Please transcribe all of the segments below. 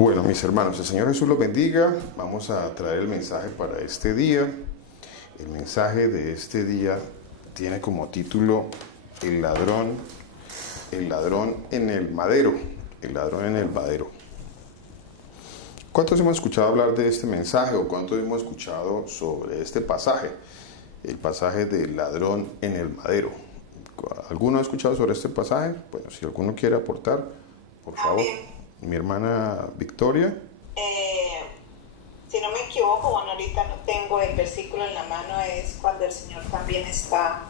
Bueno, mis hermanos, el Señor Jesús los bendiga. Vamos a traer el mensaje para este día. El mensaje de este día tiene como título El ladrón en el madero. El ladrón en el madero. ¿Cuántos hemos escuchado hablar de este mensaje o cuántos hemos escuchado sobre este pasaje? El pasaje del ladrón en el madero. ¿Alguno ha escuchado sobre este pasaje? Bueno, si alguno quiere aportar, por favor. Mi hermana Victoria. Si no me equivoco, bueno, ahorita no tengo el versículo en la mano, es cuando el Señor también está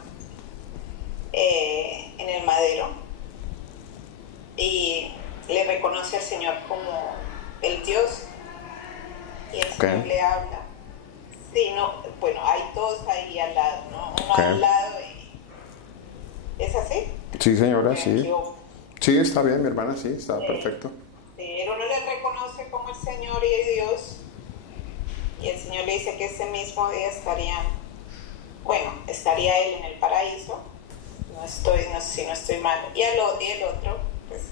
en el madero y le reconoce al Señor como el Dios y el Señor le habla. Sí, no, bueno, hay dos ahí al lado, ¿no? Uno al lado y... ¿Es así? Sí, señora, sí. Sí, está bien, mi hermana, sí, está perfecto. Pero uno le reconoce como el Señor y Dios, y el Señor le dice que ese mismo día estaría él en el paraíso, no sé si estoy mal, y el otro, pues,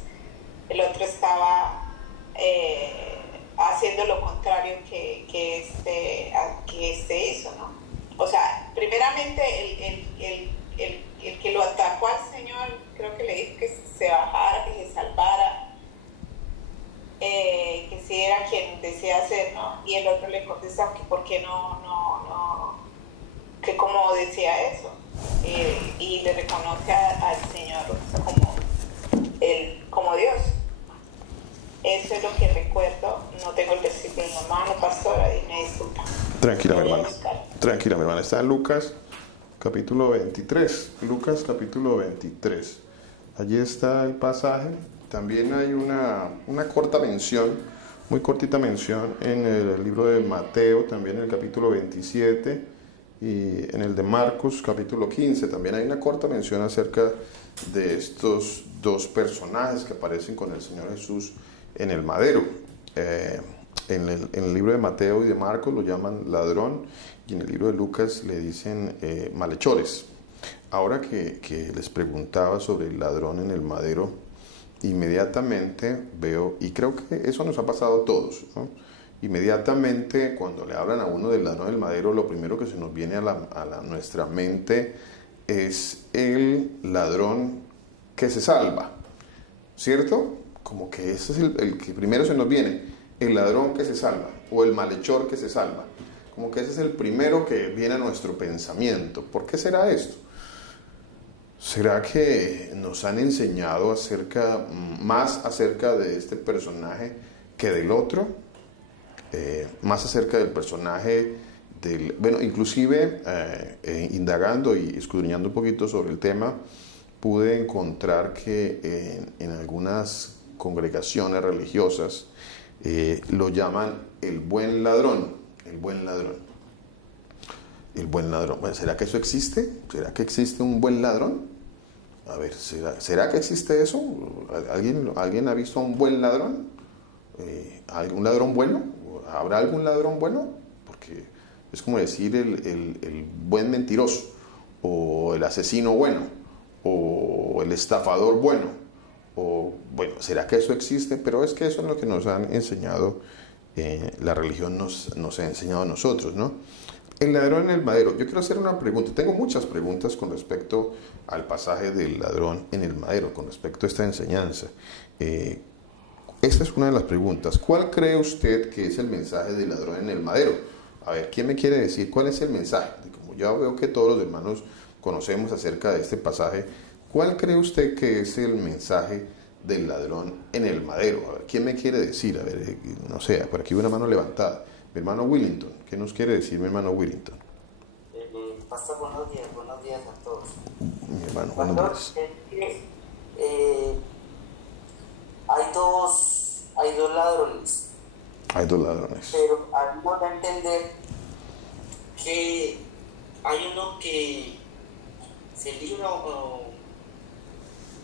el otro estaba haciendo lo contrario que este hizo, ¿no? O sea, primeramente el que lo atacó al Señor, creo que le dijo que se bajara, que se salvara, que si era quien desea ser, ¿no? Y el otro le contesta que por qué no, que cómo decía eso, y le reconoce al Señor como Dios. Eso es lo que recuerdo. No tengo el versículo en la mano, pastora, y me disculpa. Tranquila, mi hermana. Tranquila, mi hermana. Está en Lucas capítulo 23. Lucas capítulo 23. Allí está el pasaje. También hay una corta mención, muy cortita mención en el libro de Mateo, también en el capítulo 27, y en el de Marcos, capítulo 15. También hay una corta mención acerca de estos dos personajes que aparecen con el Señor Jesús en el madero. En el libro de Mateo y de Marcos lo llaman ladrón, y en el libro de Lucas le dicen malhechores. Ahora que les preguntaba sobre el ladrón en el madero, inmediatamente veo, y creo que eso nos ha pasado a todos, ¿no? Inmediatamente cuando le hablan a uno del ladrón del madero, lo primero que se nos viene a nuestra mente es el ladrón que se salva, ¿cierto? Como que ese es el que primero se nos viene, el ladrón que se salva, o el malhechor que se salva. Como que ese es el primero que viene a nuestro pensamiento. ¿Por qué será esto? ¿Será que nos han enseñado más acerca de este personaje que del otro? Más acerca del personaje bueno, inclusive indagando y escudriñando un poquito sobre el tema, pude encontrar que en algunas congregaciones religiosas lo llaman el buen ladrón. El buen ladrón. El buen ladrón. Bueno, ¿será que eso existe? ¿Será que existe un buen ladrón? A ver, ¿será que existe eso? ¿Alguien ha visto a un buen ladrón? ¿Algún ladrón bueno? ¿Habrá algún ladrón bueno? Porque es como decir el buen mentiroso, o el asesino bueno, o el estafador bueno. O, bueno, ¿será que eso existe? Pero es que eso es lo que nos han enseñado, la religión nos ha enseñado a nosotros, ¿no? El ladrón en el madero. Yo quiero hacer una pregunta. Tengo muchas preguntas con respecto al pasaje del ladrón en el madero, con respecto a esta enseñanza. Esta es una de las preguntas. ¿Cuál cree usted que es el mensaje del ladrón en el madero? A ver, ¿quién me quiere decir cuál es el mensaje? Como ya veo que todos los hermanos conocemos acerca de este pasaje, ¿cuál cree usted que es el mensaje del ladrón en el madero? A ver, ¿quién me quiere decir? A ver, no sé, por aquí una mano levantada. Mi hermano Willington, ¿qué nos quiere decir mi hermano Willington? Pastor, buenos días a todos. Mi hermano, buenos días. Hay dos ladrones. Hay dos ladrones. Pero hay que entender que hay uno que se libra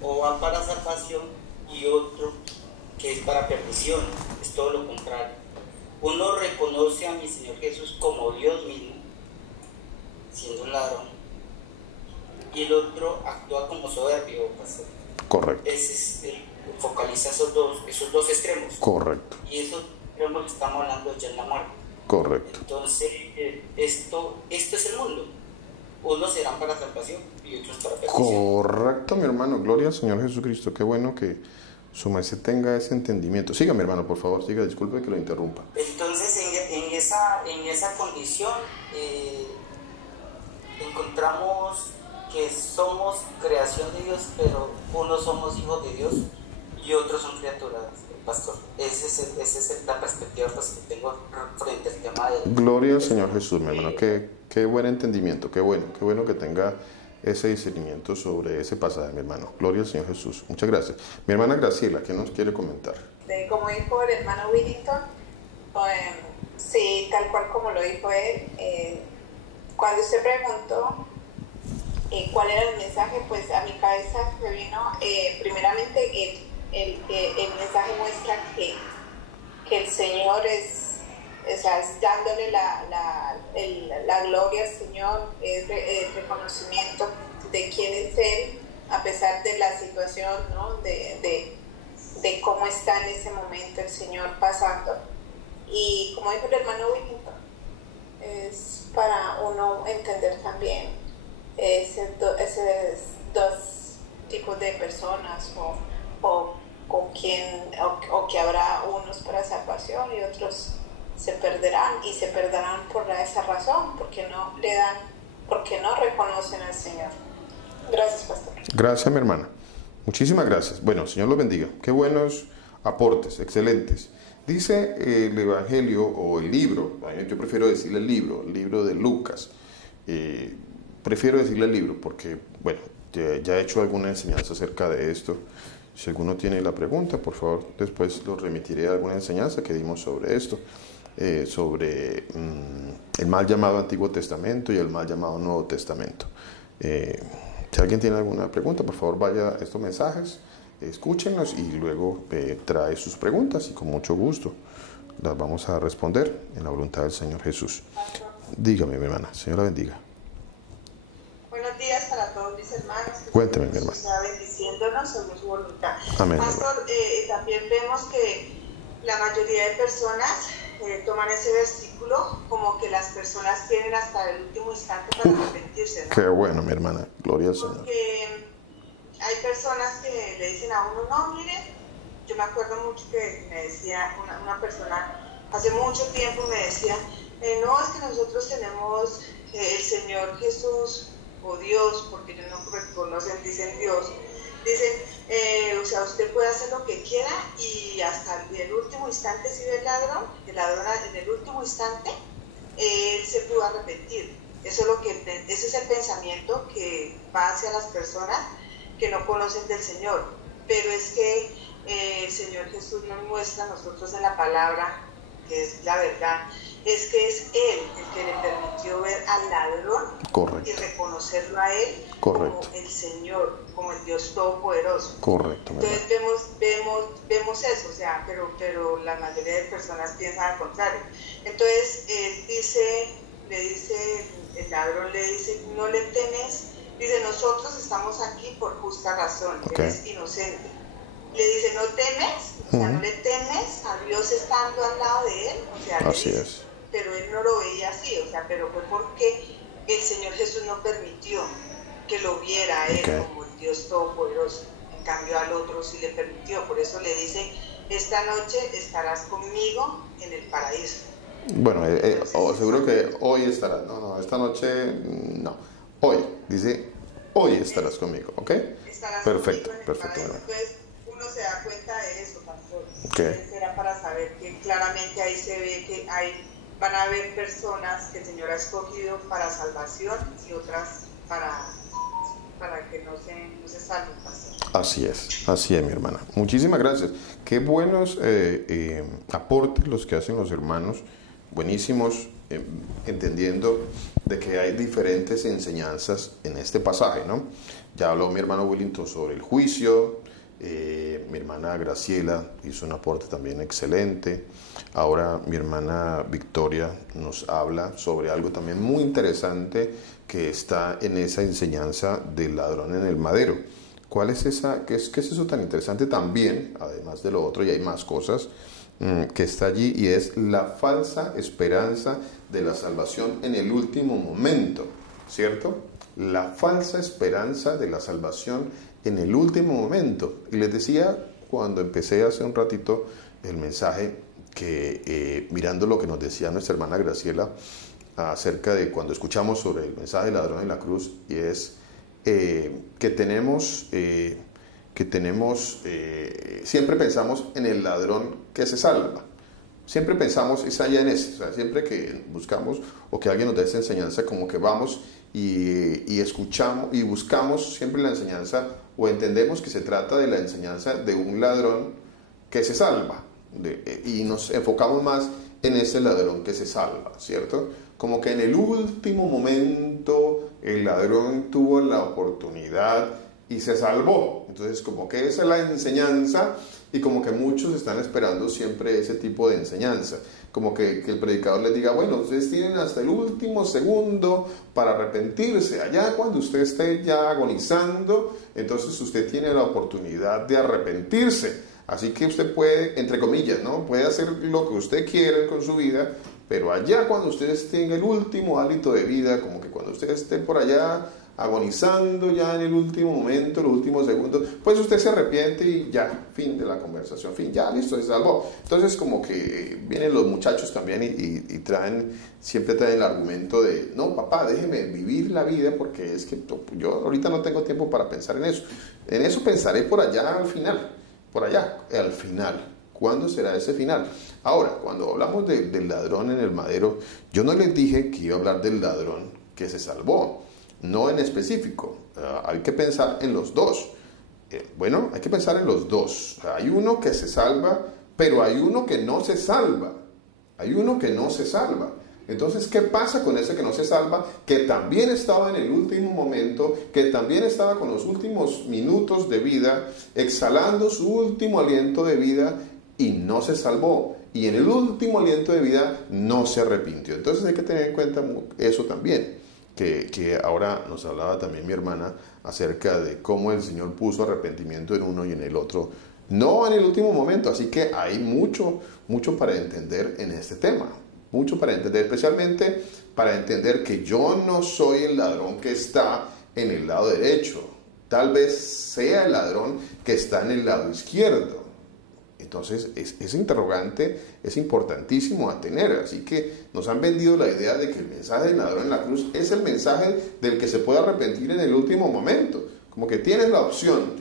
o va para salvación y otro que es para perdición. Es todo lo contrario. Uno reconoce a mi Señor Jesús como Dios mismo, siendo un ladrón, y el otro actúa como soberbio, pastor. Correcto. Ese es el focalizado a esos dos extremos. Correcto. Y esos extremos estamos hablando ya en la muerte. Correcto. Entonces, esto es el mundo. Unos serán para salvación y otros para perdición. Correcto, mi hermano. Gloria al Señor Jesucristo. Qué bueno que su merced tenga ese entendimiento. Siga, mi hermano, por favor. Siga, disculpe que lo interrumpa. Entonces, en esa condición, encontramos que somos creación de Dios, pero unos somos hijos de Dios y otros son criaturas, pastor. Esa es la perspectiva pues, que tengo frente al tema de... Gloria al Señor Jesús, mi hermano. Qué buen entendimiento, qué bueno que tenga ese discernimiento sobre ese pasaje, mi hermano. Gloria al Señor Jesús. Muchas gracias. Mi hermana Graciela, ¿qué nos quiere comentar? Como dijo el hermano Willington, sí, tal cual como lo dijo él, cuando usted preguntó cuál era el mensaje, pues a mi cabeza me vino, primeramente, el mensaje muestra que el Señor es dándole la gloria al Señor, el reconocimiento de quién es Él, a pesar de la situación, ¿no? de cómo está en ese momento el Señor pasando. Y como dijo el hermano Willington, es para uno entender también esos dos tipos de personas o que habrá unos para salvación y otros se perderán por esa razón, porque no reconocen al Señor. Gracias, pastor. Gracias, mi hermana. Muchísimas gracias. Bueno, Señor los bendiga. Qué buenos aportes, excelentes. Dice el Evangelio o el libro, yo prefiero decirle el libro de Lucas. Prefiero decirle el libro porque, bueno, ya he hecho alguna enseñanza acerca de esto. Si alguno tiene la pregunta, por favor, después lo remitiré a alguna enseñanza que dimos sobre esto, sobre el mal llamado Antiguo Testamento y el mal llamado Nuevo Testamento. Si alguien tiene alguna pregunta, por favor vaya a estos mensajes, escúchenlos y luego trae sus preguntas y con mucho gusto las vamos a responder en la voluntad del Señor Jesús. Dígame, mi hermana, Señor la bendiga. Buenos días para todos mis hermanos. Cuénteme, mi hermana. Está bendiciéndonos según su voluntad. Amén. Pastor, también vemos que la mayoría de personas toman ese versículo como que las personas tienen hasta el último instante para arrepentirse, ¿no? Qué bueno, mi hermana. Gloria al Señor. Porque hay personas que le dicen a uno, no, mire, yo me acuerdo mucho que me decía una persona, hace mucho tiempo me decía, no, es que nosotros tenemos el Señor Jesús o Dios, porque ellos no reconocen, dicen Dios, dicen, o sea, usted puede hacer lo que quiera y hasta el último instante, si ve el ladrón en el último instante, él se pudo arrepentir. Ese es el pensamiento que va hacia las personas que no conocen del Señor. Pero es que el Señor Jesús nos muestra a nosotros en la palabra, que es la verdad, es que es Él el que le permitió ver al ladrón. Correcto. Y reconocerlo a Él. Correcto. Como el Señor, como el Dios Todopoderoso. Correcto. Entonces vemos eso, o sea, pero la mayoría de personas piensan al contrario. Entonces le dice el ladrón, le dice, no le temes, dice, nosotros estamos aquí por justa razón, eres inocente. Le dice, no temes, o sea, no le temes a Dios estando al lado de él, o sea, así dice, es. Pero él no lo veía así, o sea, pero fue porque el Señor Jesús no permitió que lo viera a él como el Dios Todopoderoso. En cambio al otro sí le permitió, por eso le dice, esta noche estarás conmigo en el paraíso. Bueno, seguro que hoy estarás, no, esta noche no, hoy, dice, hoy estarás conmigo, ¿ok? Perfecto. Entonces uno se da cuenta de eso, pastor. Entonces era para saber que claramente ahí se ve que van a haber personas que el Señor ha escogido para salvación y otras para que no se salven, pastor. Así es, mi hermana. Muchísimas gracias. Qué buenos aportes los que hacen los hermanos, buenísimos, entendiendo de que hay diferentes enseñanzas en este pasaje, ¿no? Ya habló mi hermano Willington sobre el juicio, mi hermana Graciela hizo un aporte también excelente. Ahora mi hermana Victoria nos habla sobre algo también muy interesante que está en esa enseñanza del ladrón en el madero. ¿Cuál es esa? ¿Qué es eso tan interesante también, además de lo otro, y hay más cosas que está allí, y es la falsa esperanza de la salvación en el último momento, ¿cierto? La falsa esperanza de la salvación en el último momento. Y les decía cuando empecé hace un ratito el mensaje que mirando lo que nos decía nuestra hermana Graciela acerca de cuando escuchamos sobre el mensaje del ladrón en la cruz, y es que tenemos siempre pensamos en el ladrón que se salva. Siempre pensamos es allá en ese, o sea, siempre que buscamos o que alguien nos dé esa enseñanza, como que vamos y escuchamos y buscamos siempre la enseñanza, o entendemos que se trata de la enseñanza de un ladrón que se salva, y nos enfocamos más en ese ladrón que se salva, ¿cierto? Como que en el último momento el ladrón tuvo la oportunidad y se salvó. Entonces, como que esa es la enseñanza, y como que muchos están esperando siempre ese tipo de enseñanza. Como que el predicador les diga, bueno, ustedes tienen hasta el último segundo para arrepentirse. Allá cuando usted esté ya agonizando, entonces usted tiene la oportunidad de arrepentirse. Así que usted puede, entre comillas, ¿no? Puede hacer lo que usted quiera con su vida, pero allá cuando usted esté en el último hálito de vida, como que cuando usted esté por allá agonizando ya en el último momento, los últimos segundos, pues usted se arrepiente y ya, fin de la conversación, fin, ya, listo, se salvó. Entonces como que vienen los muchachos también y siempre traen el argumento de, no, papá, déjeme vivir la vida, porque es que yo ahorita no tengo tiempo para pensar en eso pensaré por allá al final, por allá, al final. ¿Cuándo será ese final? Ahora, cuando hablamos del ladrón en el madero, yo no les dije que iba a hablar del ladrón que se salvó, no en específico. Hay que pensar en los dos. Bueno, hay que pensar en los dos. Hay uno que se salva, pero hay uno que no se salva. Hay uno que no se salva. Entonces, ¿qué pasa con ese que no se salva? Que también estaba en el último momento, que también estaba con los últimos minutos de vida, exhalando su último aliento de vida, y no se salvó. Y en el último aliento de vida no se arrepintió. Entonces hay que tener en cuenta eso también. Que ahora nos hablaba también mi hermana acerca de cómo el Señor puso arrepentimiento en uno y en el otro, no en el último momento. Así que hay mucho para entender en este tema, mucho para entender, especialmente para entender que yo no soy el ladrón que está en el lado derecho, tal vez sea el ladrón que está en el lado izquierdo. Entonces, ese interrogante es importantísimo a tener. Así que nos han vendido la idea de que el mensaje del ladrón en la cruz es el mensaje del que se puede arrepentir en el último momento. Como que tienes la opción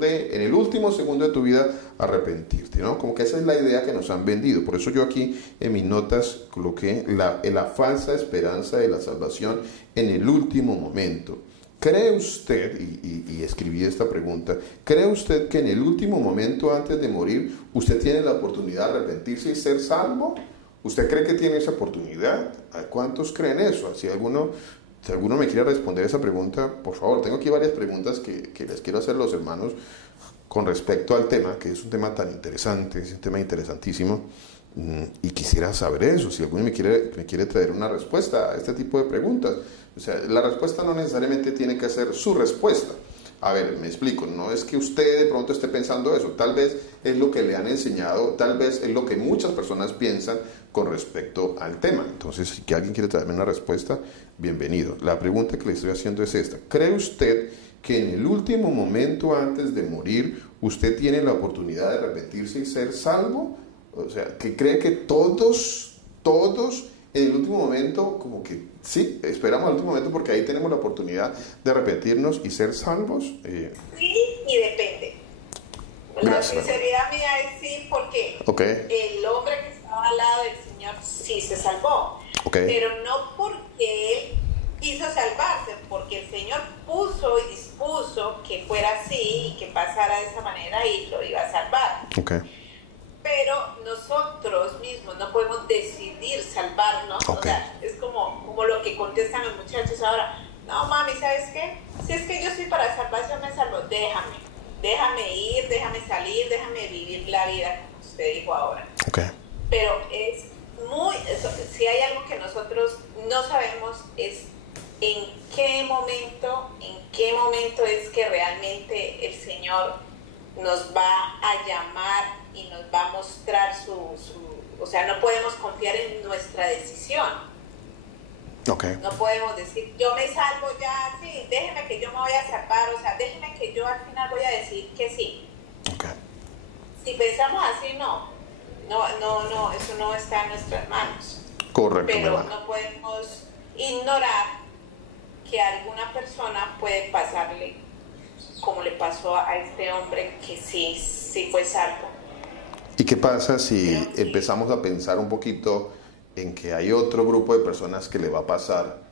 de, en el último segundo de tu vida, arrepentirte, ¿no? Como que esa es la idea que nos han vendido. Por eso yo aquí en mis notas coloqué la falsa esperanza de la salvación en el último momento. ¿Cree usted, y escribí esta pregunta, ¿cree usted que en el último momento antes de morir usted tiene la oportunidad de arrepentirse y ser salvo? ¿Usted cree que tiene esa oportunidad? ¿Cuántos creen eso? Si alguno me quiere responder esa pregunta, por favor. Tengo aquí varias preguntas que les quiero hacer a los hermanos con respecto al tema, que es un tema tan interesante, es un tema interesantísimo, y quisiera saber eso, si alguno me quiere traer una respuesta a este tipo de preguntas. O sea, la respuesta no necesariamente tiene que ser su respuesta. A ver, me explico, no es que usted de pronto esté pensando eso, tal vez es lo que le han enseñado, tal vez es lo que muchas personas piensan con respecto al tema. Entonces, si alguien quiere traerme una respuesta, bienvenido. La pregunta que le estoy haciendo es esta: ¿cree usted que en el último momento antes de morir usted tiene la oportunidad de arrepentirse y ser salvo? O sea, ¿que cree que todos en el último momento, como que sí, esperamos al último momento porque ahí tenemos la oportunidad de arrepentirnos y ser salvos? Sí, y depende. Gracias. La sinceridad mía es sí, porque el hombre que estaba al lado del Señor sí se salvó. Pero no porque él quiso salvarse, porque el Señor puso y dispuso que fuera así y que pasara de esa manera y lo iba a salvar. Pero nosotros mismos no podemos decidir salvarnos. O sea, es como lo que contestan los muchachos ahora: no, mami, ¿sabes qué? Si es que yo soy para salvación, me salvo. Déjame ir, déjame salir, déjame vivir la vida, como usted dijo ahora. Pero es si hay algo que nosotros no sabemos, es en qué momento, en qué momento es que realmente el Señor nos va a llamar y nos va a mostrar o sea, no podemos confiar en nuestra decisión. Okay. No podemos decir, yo me salvo ya, sí, déjeme que yo me voy a salvar, o sea, déjeme que yo al final voy a decir que sí. Okay. Si pensamos así, no, eso no está en nuestras manos. Correcto. Pero no podemos ignorar que a alguna persona puede pasarle, como le pasó a este hombre que sí fue salvo. ¿Y qué pasa si empezamos a pensar un poquito en que hay otro grupo de personas que le va a pasar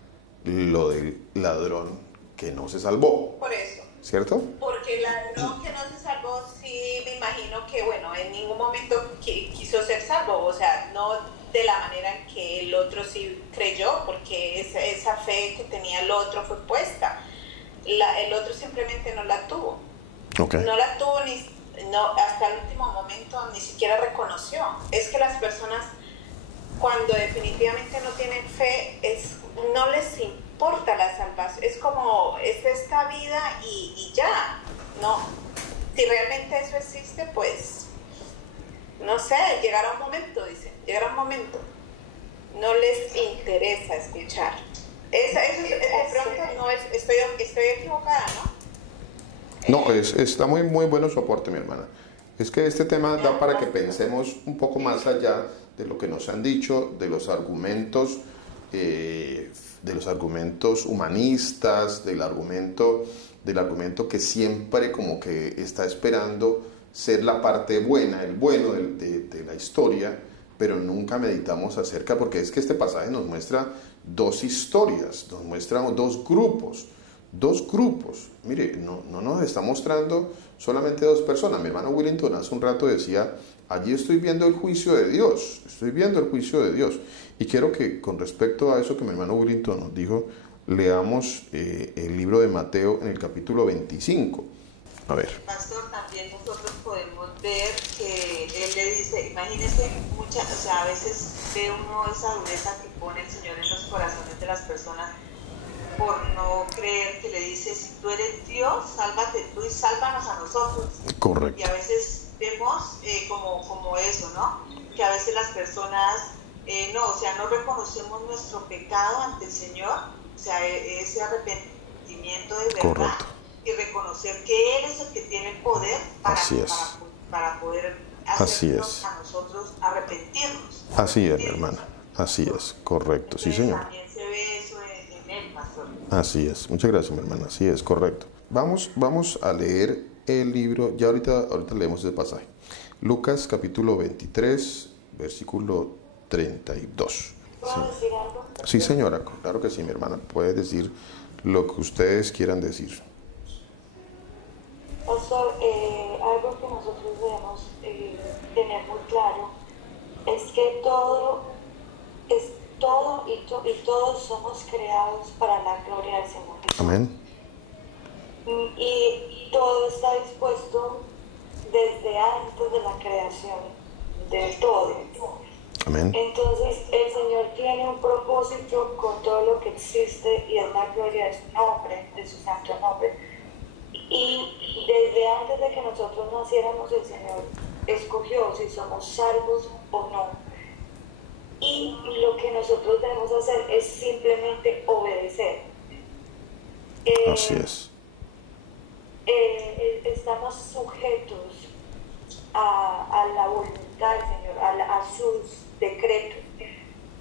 lo del ladrón que no se salvó? Por eso. ¿Cierto? Porque el ladrón que no se salvó, sí me imagino que, bueno, en ningún momento quiso ser salvo, o sea, no de la manera en que el otro sí creyó, porque esa fe que tenía el otro fue puesta. El otro simplemente no la tuvo. Okay. No la tuvo hasta el último momento, ni siquiera reconoció. Es que las personas, cuando definitivamente no tienen fe, no les importa la salvación. Es como, es esta vida y ya. No. Si realmente eso existe, pues, no sé, llegará un momento, dicen. Llegará un momento. No les interesa escuchar. De pronto no es, estoy equivocada, ¿no? No, está muy bueno su aporte, mi hermana. Es que este tema da para que pensemos un poco más allá de lo que nos han dicho, de los argumentos humanistas, del argumento que siempre como que está esperando ser la parte buena, el bueno de la historia, pero nunca meditamos acerca, porque es que este pasaje nos muestra dos historias, nos muestra dos grupos. Mire, no nos está mostrando solamente dos personas. Mi hermano Willington hace un rato decía, allí estoy viendo el juicio de Dios, y quiero que con respecto a eso que mi hermano Willington nos dijo, leamos el libro de Mateo en el capítulo 25. A ver. Pastor, también nosotros podemos ver que él le dice, imagínese, a veces ve uno esa dureza que pone el Señor en los corazones de las personas por no creer, que le dice, si tú eres Dios, sálvate tú y sálvanos a nosotros. Correcto. Y a veces vemos como eso, ¿no? Que a veces las personas, no reconocemos nuestro pecado ante el Señor, o sea, ese arrepentimiento de verdad. Correcto. Y reconocer que Él es el que tiene el poder para poder hacernos a nosotros arrepentirnos. Así es, mi hermana. Así es, correcto. Sí, señor. También se ve eso en Él, pastor. Así es. Muchas gracias, mi hermana. Así es, correcto. Vamos a leer el libro. Ya ahorita leemos ese pasaje. Lucas capítulo 23, versículo 32. ¿Puedo decir algo? Sí, señora. Claro que sí, mi hermana. Puede decir lo que ustedes quieran decir. Pastor, algo que nosotros debemos tener muy claro es que todo y todos somos creados para la gloria del Señor Jesús. Amén. Y todo está dispuesto desde antes de la creación de todo. Amén. Entonces el Señor tiene un propósito con todo lo que existe y es la gloria de su nombre, de su santo nombre. Y desde antes de que nosotros naciéramos, el Señor escogió si somos salvos o no. Y lo que nosotros debemos hacer es simplemente obedecer. Así es. Estamos sujetos a la voluntad del Señor, a sus decretos.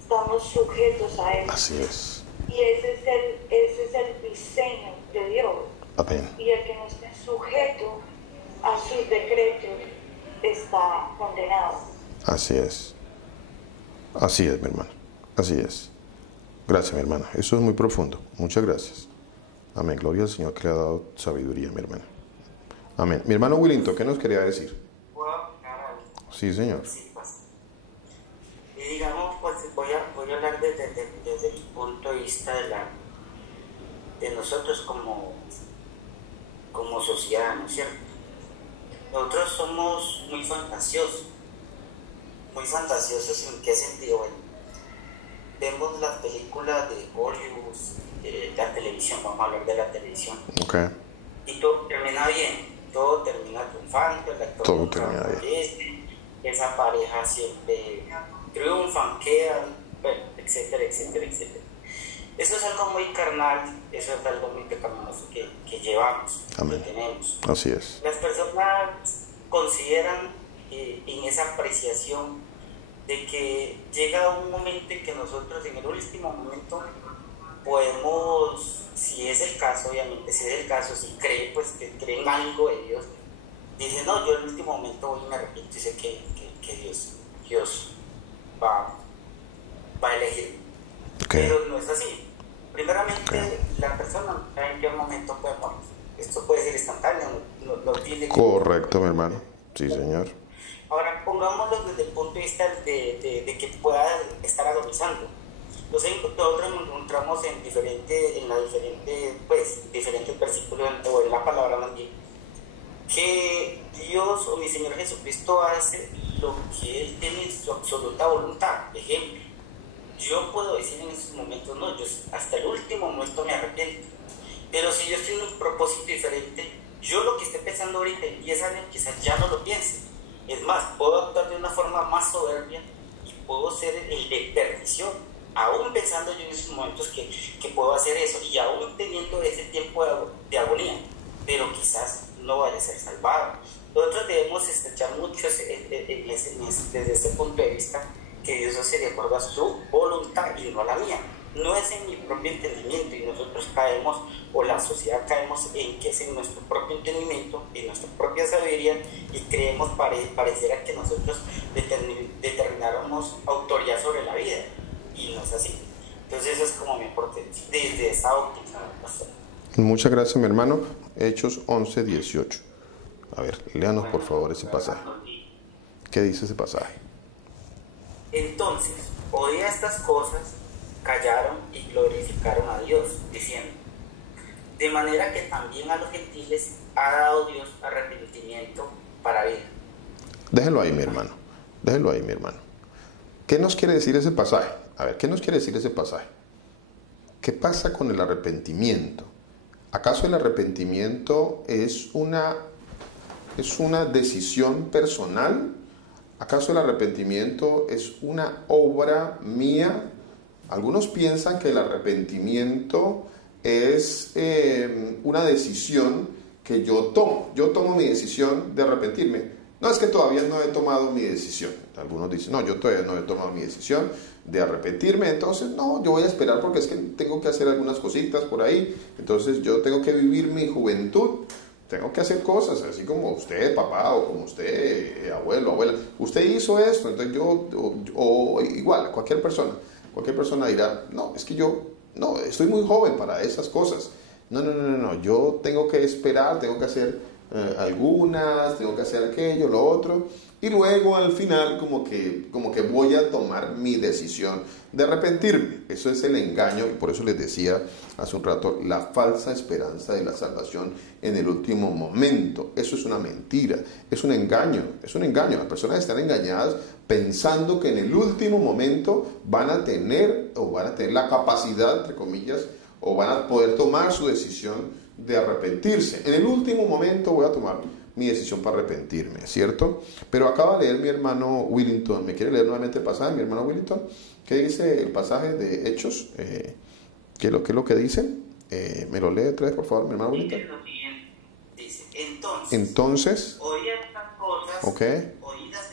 Estamos sujetos a Él. Así es. Y ese es el diseño de Dios. Amén. Y el que no esté sujeto a sus decretos está condenado. Así es. Así es, mi hermana. Así es. Gracias, mi hermana. Eso es muy profundo. Muchas gracias. Amén. Gloria al Señor que le ha dado sabiduría, mi hermana. Amén. Mi hermano Willington, ¿qué nos quería decir? ¿Puedo opinar algo? Sí, señor. Sí, pasa. Y digamos, pues voy a hablar desde el punto de vista de nosotros como sociedad, ¿no es cierto? Nosotros somos muy fantasiosos. Muy fantasiosos, ¿en qué sentido? Bueno, vemos las películas de Hollywood, la televisión, vamos a hablar de la televisión. Okay. Y todo termina bien, todo termina triunfando, el actor Todo nunca termina bien. aparece, esa pareja siempre triunfan, quedan, bueno, etcétera, etcétera, etcétera. Eso es algo muy carnal, eso es algo muy pecaminoso que llevamos, Amén. que tenemos. Así es. Las personas consideran en esa apreciación de que llega un momento en que nosotros en el último momento podemos, si es el caso, obviamente, si es el caso, si creen, pues que creen algo de Dios, dicen, no, yo en el último momento voy y me arrepiento y sé que Dios va a elegir. Okay. Pero no es así. Primeramente, Okay. la persona no sabe en qué momento puede morir. Esto puede ser instantáneo, no tiene que... Correcto, mi hermano. Sí, señor. Ahora, pongámoslo desde el punto de vista de que pueda estar agonizando. Nosotros nos encontramos en diferentes versículos, o en la palabra más bien, que Dios o mi Señor Jesucristo hace lo que Él tiene en su absoluta voluntad. Ejemplo, yo puedo decir en esos momentos, no, yo hasta el último momento me arrepiento. Pero si yo estoy en un propósito diferente, yo lo que esté pensando ahorita en 10 años quizás ya no lo piense. Es más, puedo actuar de una forma más soberbia y puedo ser el de perdición, aún pensando yo en esos momentos que puedo hacer eso y aún teniendo ese tiempo de agonía, pero quizás no vaya a ser salvado. Nosotros debemos estrechar mucho desde ese punto de vista, que Dios hace de acuerdo a su voluntad y no a la mía. No es en mi propio entendimiento, y nosotros caemos, o la sociedad caemos en que es en nuestro propio entendimiento, en nuestra propia sabiduría, y creemos, pareciera que nosotros determináramos autoridad sobre la vida, y no es así. Entonces eso es como mi aporte desde esa óptica. Muchas gracias, mi hermano. Hechos 11:18. A ver, léanos por favor ese pasaje. ¿Qué dice ese pasaje? Entonces, oía estas cosas, callaron y glorificaron a Dios, diciendo, de manera que también a los gentiles ha dado Dios arrepentimiento para vida. Déjelo ahí, mi hermano. Déjelo ahí, mi hermano. ¿Qué nos quiere decir ese pasaje? A ver, ¿qué nos quiere decir ese pasaje? ¿Qué pasa con el arrepentimiento? ¿Acaso el arrepentimiento es una decisión personal? ¿Acaso el arrepentimiento es una obra mía? Algunos piensan que el arrepentimiento es una decisión que yo tomo. Yo tomo mi decisión de arrepentirme. No, es que todavía no he tomado mi decisión. Algunos dicen, no, yo todavía no he tomado mi decisión de arrepentirme. Entonces, no, yo voy a esperar porque es que tengo que hacer algunas cositas por ahí. Entonces, yo tengo que vivir mi juventud. Tengo que hacer cosas, así como usted, papá, o como usted, abuelo, abuela. Usted hizo esto, entonces yo, o igual, cualquier persona dirá, no, es que yo, no, estoy muy joven para esas cosas. No, yo tengo que esperar, tengo que hacer algunas, tengo que hacer aquello, lo otro, y luego al final como que voy a tomar mi decisión de arrepentirme. Eso es el engaño, y por eso les decía hace un rato, la falsa esperanza de la salvación en el último momento. Eso es una mentira, es un engaño. Las personas están engañadas pensando que en el último momento van a tener la capacidad, entre comillas, o van a poder tomar su decisión de arrepentirse. En el último momento voy a tomar mi decisión para arrepentirme, ¿cierto? Pero acaba de leer mi hermano Willington. ¿Me quiere leer nuevamente el pasaje, mi hermano Willington? ¿Qué dice el pasaje de Hechos? ¿Qué es lo que dice? ¿Me lo lee otra vez, por favor, mi hermano Willington? Dice, entonces oídas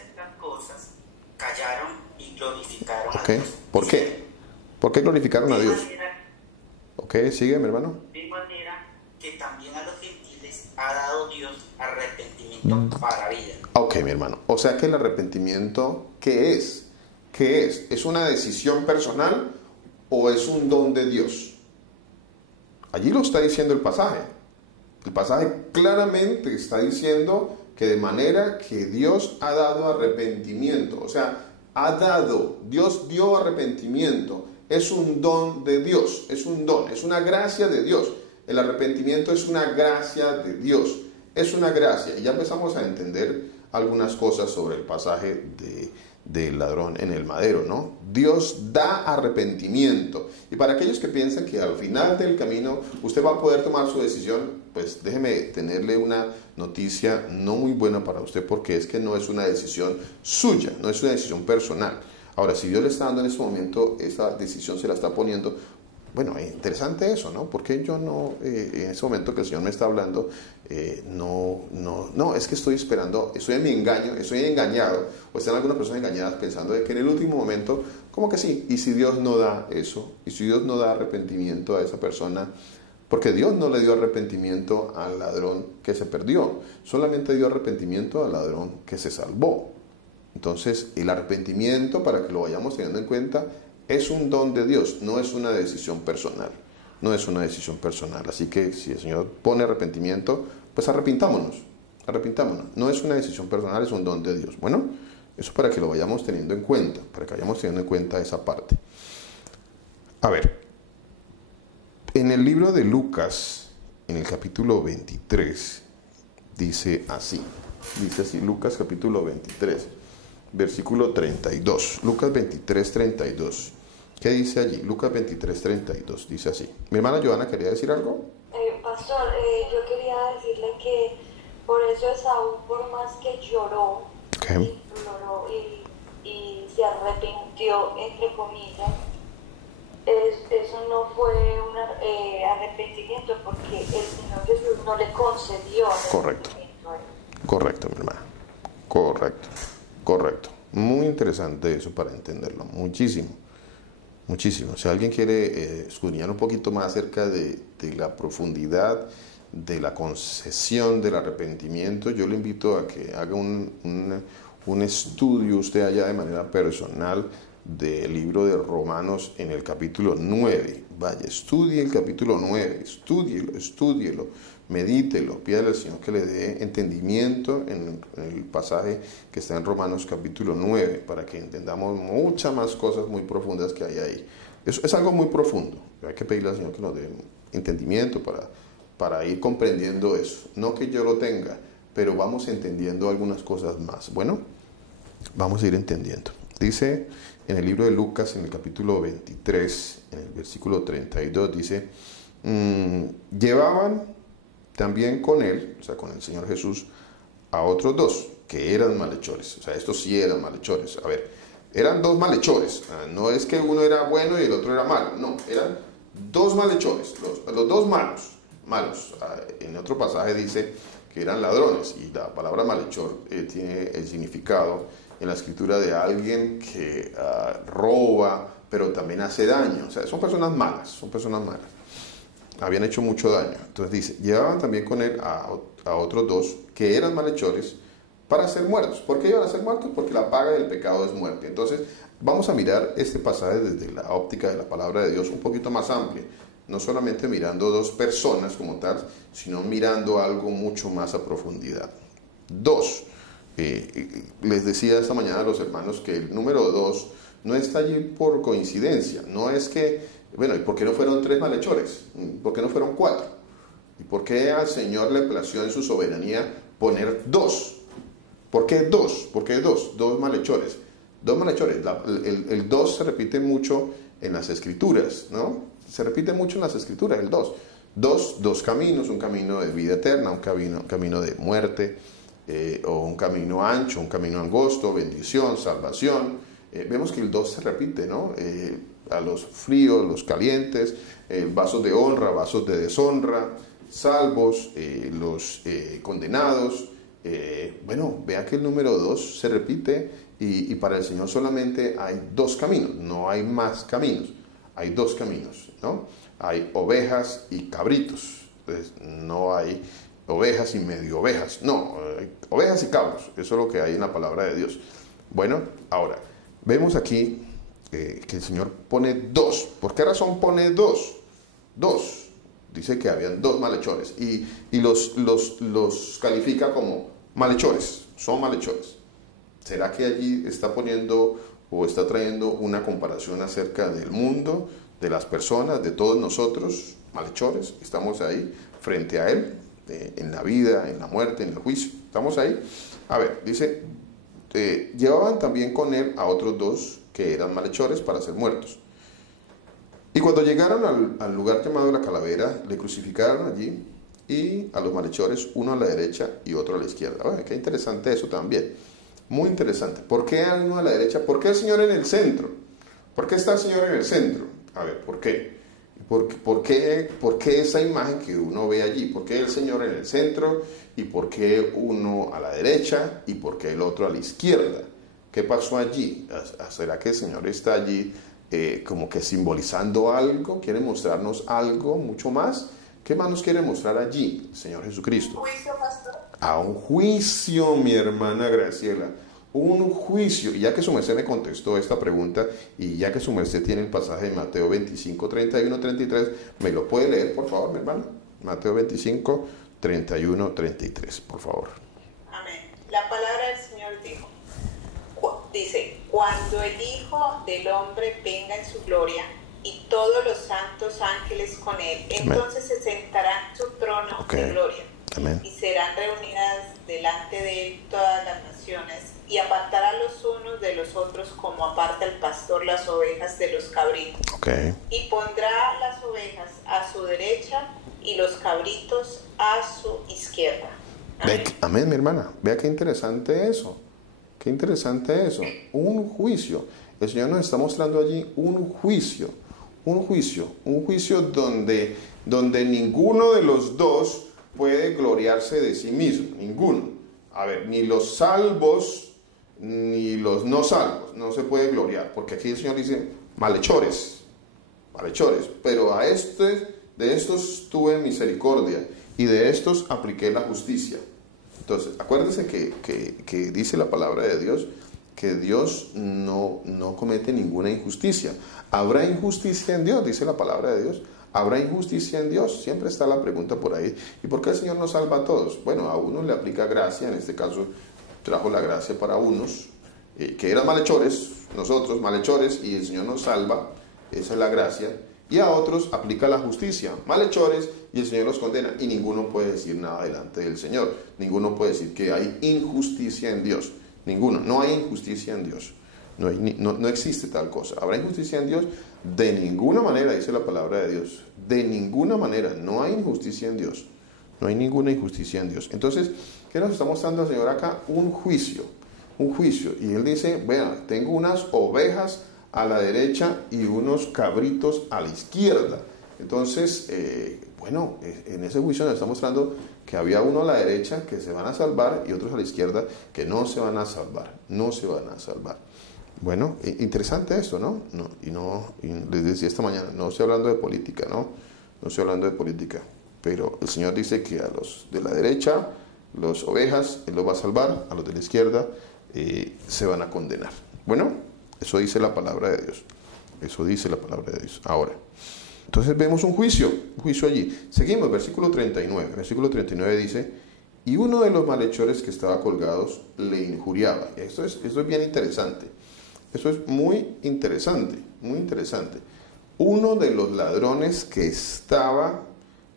estas cosas, callaron y glorificaron a Dios. ¿Por qué? ¿Por qué glorificaron a Dios? Sigue, mi hermano. De manera que también a los gentiles ha dado Dios arrepentimiento para vida. Ok, mi hermano. O sea que el arrepentimiento, ¿qué es? ¿Qué es? ¿Es una decisión personal o es un don de Dios? Allí lo está diciendo el pasaje. El pasaje claramente está diciendo que de manera que Dios ha dado arrepentimiento. O sea, Dios dio arrepentimiento. Es un don de Dios, es un don, es una gracia de Dios. El arrepentimiento es una gracia de Dios, es una gracia. Y ya empezamos a entender algunas cosas sobre el pasaje del ladrón en el madero, ¿no? Dios da arrepentimiento. Y para aquellos que piensan que al final del camino usted va a poder tomar su decisión, pues déjeme tenerle una noticia no muy buena para usted, porque es que no es una decisión suya, no es una decisión personal. Ahora, si Dios le está dando en este momento, esa decisión se la está poniendo, bueno, es interesante eso, ¿no? Porque yo no, en ese momento que el Señor me está hablando, no, es que estoy esperando, estoy en mi engaño, estoy engañado, o están algunas personas engañadas pensando de que en el último momento, como que sí, y si Dios no da eso, y si Dios no da arrepentimiento a esa persona, porque Dios no le dio arrepentimiento al ladrón que se perdió, solamente dio arrepentimiento al ladrón que se salvó. Entonces, el arrepentimiento, para que lo vayamos teniendo en cuenta, es un don de Dios, no es una decisión personal. No es una decisión personal. Así que si el Señor pone arrepentimiento, pues arrepintámonos. No es una decisión personal, es un don de Dios. Bueno, eso para que lo vayamos teniendo en cuenta, para que vayamos teniendo en cuenta esa parte. A ver, en el libro de Lucas, en el capítulo 23, dice así, Lucas capítulo 23. Versículo 32, Lucas 23, 32. ¿Qué dice allí? Lucas 23, 32, dice así. Mi hermana Joana, ¿quería decir algo? Pastor, yo quería decirle que por eso Esaú, por más que lloró, y se arrepintió, entre comillas, eso no fue un arrepentimiento, porque el Señor Jesús no le concedió arrepentimiento a él. Correcto, mi hermana. Correcto. Muy interesante eso para entenderlo. Muchísimo. Si alguien quiere escudriñar un poquito más acerca de la profundidad de la concesión del arrepentimiento, yo le invito a que haga un estudio usted allá de manera personal del libro de Romanos en el capítulo 9. Vaya, estudie el capítulo 9, estúdielo, medítelo, pídale al Señor que le dé entendimiento en el pasaje que está en Romanos capítulo 9, para que entendamos muchas más cosas muy profundas que hay ahí. Eso es algo muy profundo, hay que pedirle al Señor que nos dé entendimiento para ir comprendiendo eso. No que yo lo tenga, pero vamos entendiendo algunas cosas más. Bueno, vamos a ir entendiendo. Dice en el libro de Lucas, en el capítulo 23, en el versículo 32, dice, llevaban también con él, o sea, con el Señor Jesús, a otros dos, que eran malhechores. O sea, estos sí eran malhechores. A ver, eran dos malhechores. No es que uno era bueno y el otro era malo. No, eran dos malhechores, los dos malos. En otro pasaje dice que eran ladrones, y la palabra malhechor tiene el significado en la escritura de alguien que roba, pero también hace daño. O sea, son personas malas. Habían hecho mucho daño. Entonces dice, llevaban también con él a otros dos que eran malhechores para ser muertos. ¿Por qué iban a ser muertos? Porque la paga del pecado es muerte. Entonces vamos a mirar este pasaje desde la óptica de la palabra de Dios un poquito más amplia. No solamente mirando dos personas como tal, sino mirando algo mucho más a profundidad. Dos. Les decía esta mañana a los hermanos que el número 2 no está allí por coincidencia. No es que, bueno, ¿y por qué no fueron 3 malhechores? ¿Por qué no fueron 4? ¿Y por qué al Señor le plació en su soberanía poner 2? ¿Por qué 2? ¿Por qué 2? 2 malhechores. 2 malhechores. El 2 se repite mucho en las Escrituras, ¿no? Se repite mucho en las Escrituras, el 2. Dos caminos, un camino de vida eterna, un camino de muerte, o un camino ancho, un camino angosto, bendición, salvación. Vemos que el 2 se repite, ¿no? A los fríos, los calientes, vasos de honra, vasos de deshonra, salvos, los condenados. Bueno, vea que el número 2 se repite y para el Señor solamente hay 2 caminos, no hay más caminos, hay 2 caminos, ¿no? Hay ovejas y cabritos, entonces no hay ovejas y medio ovejas, no, ovejas y cabros, eso es lo que hay en la palabra de Dios. Bueno, ahora, vemos aquí que el Señor pone 2. ¿Por qué razón pone 2? 2. Dice que habían 2 malhechores y los califica como malhechores, son malhechores. ¿Será que allí está poniendo o está trayendo una comparación acerca del mundo, de las personas, de todos nosotros, malhechores? Estamos ahí frente a Él, en la vida, en la muerte, en el juicio. Estamos ahí. A ver, dice, llevaban también con él a otros 2 que eran malhechores para ser muertos. Y cuando llegaron al lugar llamado la Calavera, le crucificaron allí, y a los malhechores, uno a la derecha y otro a la izquierda. Bueno, qué interesante eso también, muy interesante. ¿Por qué uno a la derecha? ¿Por qué el Señor en el centro? ¿Por qué está el Señor en el centro? A ver, ¿por qué? ¿Por qué esa imagen que uno ve allí? ¿Por qué el Señor en el centro? ¿Y por qué uno a la derecha? ¿Y por qué el otro a la izquierda? ¿Qué pasó allí? ¿Será que el Señor está allí como que simbolizando algo? ¿Quiere mostrarnos algo mucho más? ¿Qué más nos quiere mostrar allí el Señor Jesucristo? Un juicio, pastor. Un juicio, mi hermana Graciela. Un juicio. Y ya que su merced me contestó esta pregunta, y ya que su merced tiene el pasaje de Mateo 25, 31, 33, ¿me lo puede leer, por favor, mi hermana? Mateo 25, 31, 33, por favor. Amén. La palabra del Señor dice, cuando el Hijo del Hombre venga en su gloria, y todos los santos ángeles con él, entonces se sentará en su trono de gloria. Amén. Y serán reunidas delante de él todas las naciones, y apartará los unos de los otros como aparta el pastor las ovejas de los cabritos. Y pondrá las ovejas a su derecha y los cabritos a su izquierda. Amén. Amén, mi hermana. Vea qué interesante eso. Qué interesante eso. Un juicio. El Señor nos está mostrando allí un juicio. Un juicio donde ninguno de los 2 puede gloriarse de sí mismo, ninguno. A ver, ni los salvos ni los no salvos, no se puede gloriar, porque aquí el Señor dice malhechores, pero de estos tuve misericordia, y de estos apliqué la justicia. Entonces, acuérdense que dice la palabra de Dios, que Dios no comete ninguna injusticia. ¿Habrá injusticia en Dios? Dice la palabra de Dios. ¿Habrá injusticia en Dios? Siempre está la pregunta por ahí. ¿Y por qué el Señor nos salva a todos? Bueno, a unos le aplica gracia, en este caso trajo la gracia para unos, que eran malhechores, nosotros malhechores, y el Señor nos salva, esa es la gracia. Y a otros aplica la justicia, malhechores, y el Señor los condena, y ninguno puede decir nada delante del Señor. Ninguno puede decir que hay injusticia en Dios. Ninguno, no hay injusticia en Dios. No existe tal cosa. ¿Habrá injusticia en Dios? De ninguna manera, dice la palabra de Dios. De ninguna manera, no hay injusticia en Dios. No hay ninguna injusticia en Dios. Entonces, ¿qué nos está mostrando el Señor acá? Un juicio. Y Él dice, vean, tengo unas ovejas a la derecha y unos cabritos a la izquierda. Entonces, en ese juicio nos está mostrando que había uno a la derecha que se van a salvar y otros a la izquierda que no se van a salvar. Bueno, interesante esto, ¿no? Y les decía esta mañana, no estoy hablando de política, ¿no? No estoy hablando de política. Pero el Señor dice que a los de la derecha, las ovejas, Él los va a salvar, a los de la izquierda se van a condenar. Bueno, eso dice la palabra de Dios. Ahora, entonces vemos un juicio allí. Seguimos, versículo 39. Versículo 39 dice, y uno de los malhechores que estaba colgados le injuriaba. Esto es bien interesante. Eso es muy interesante. Uno de los ladrones que estaba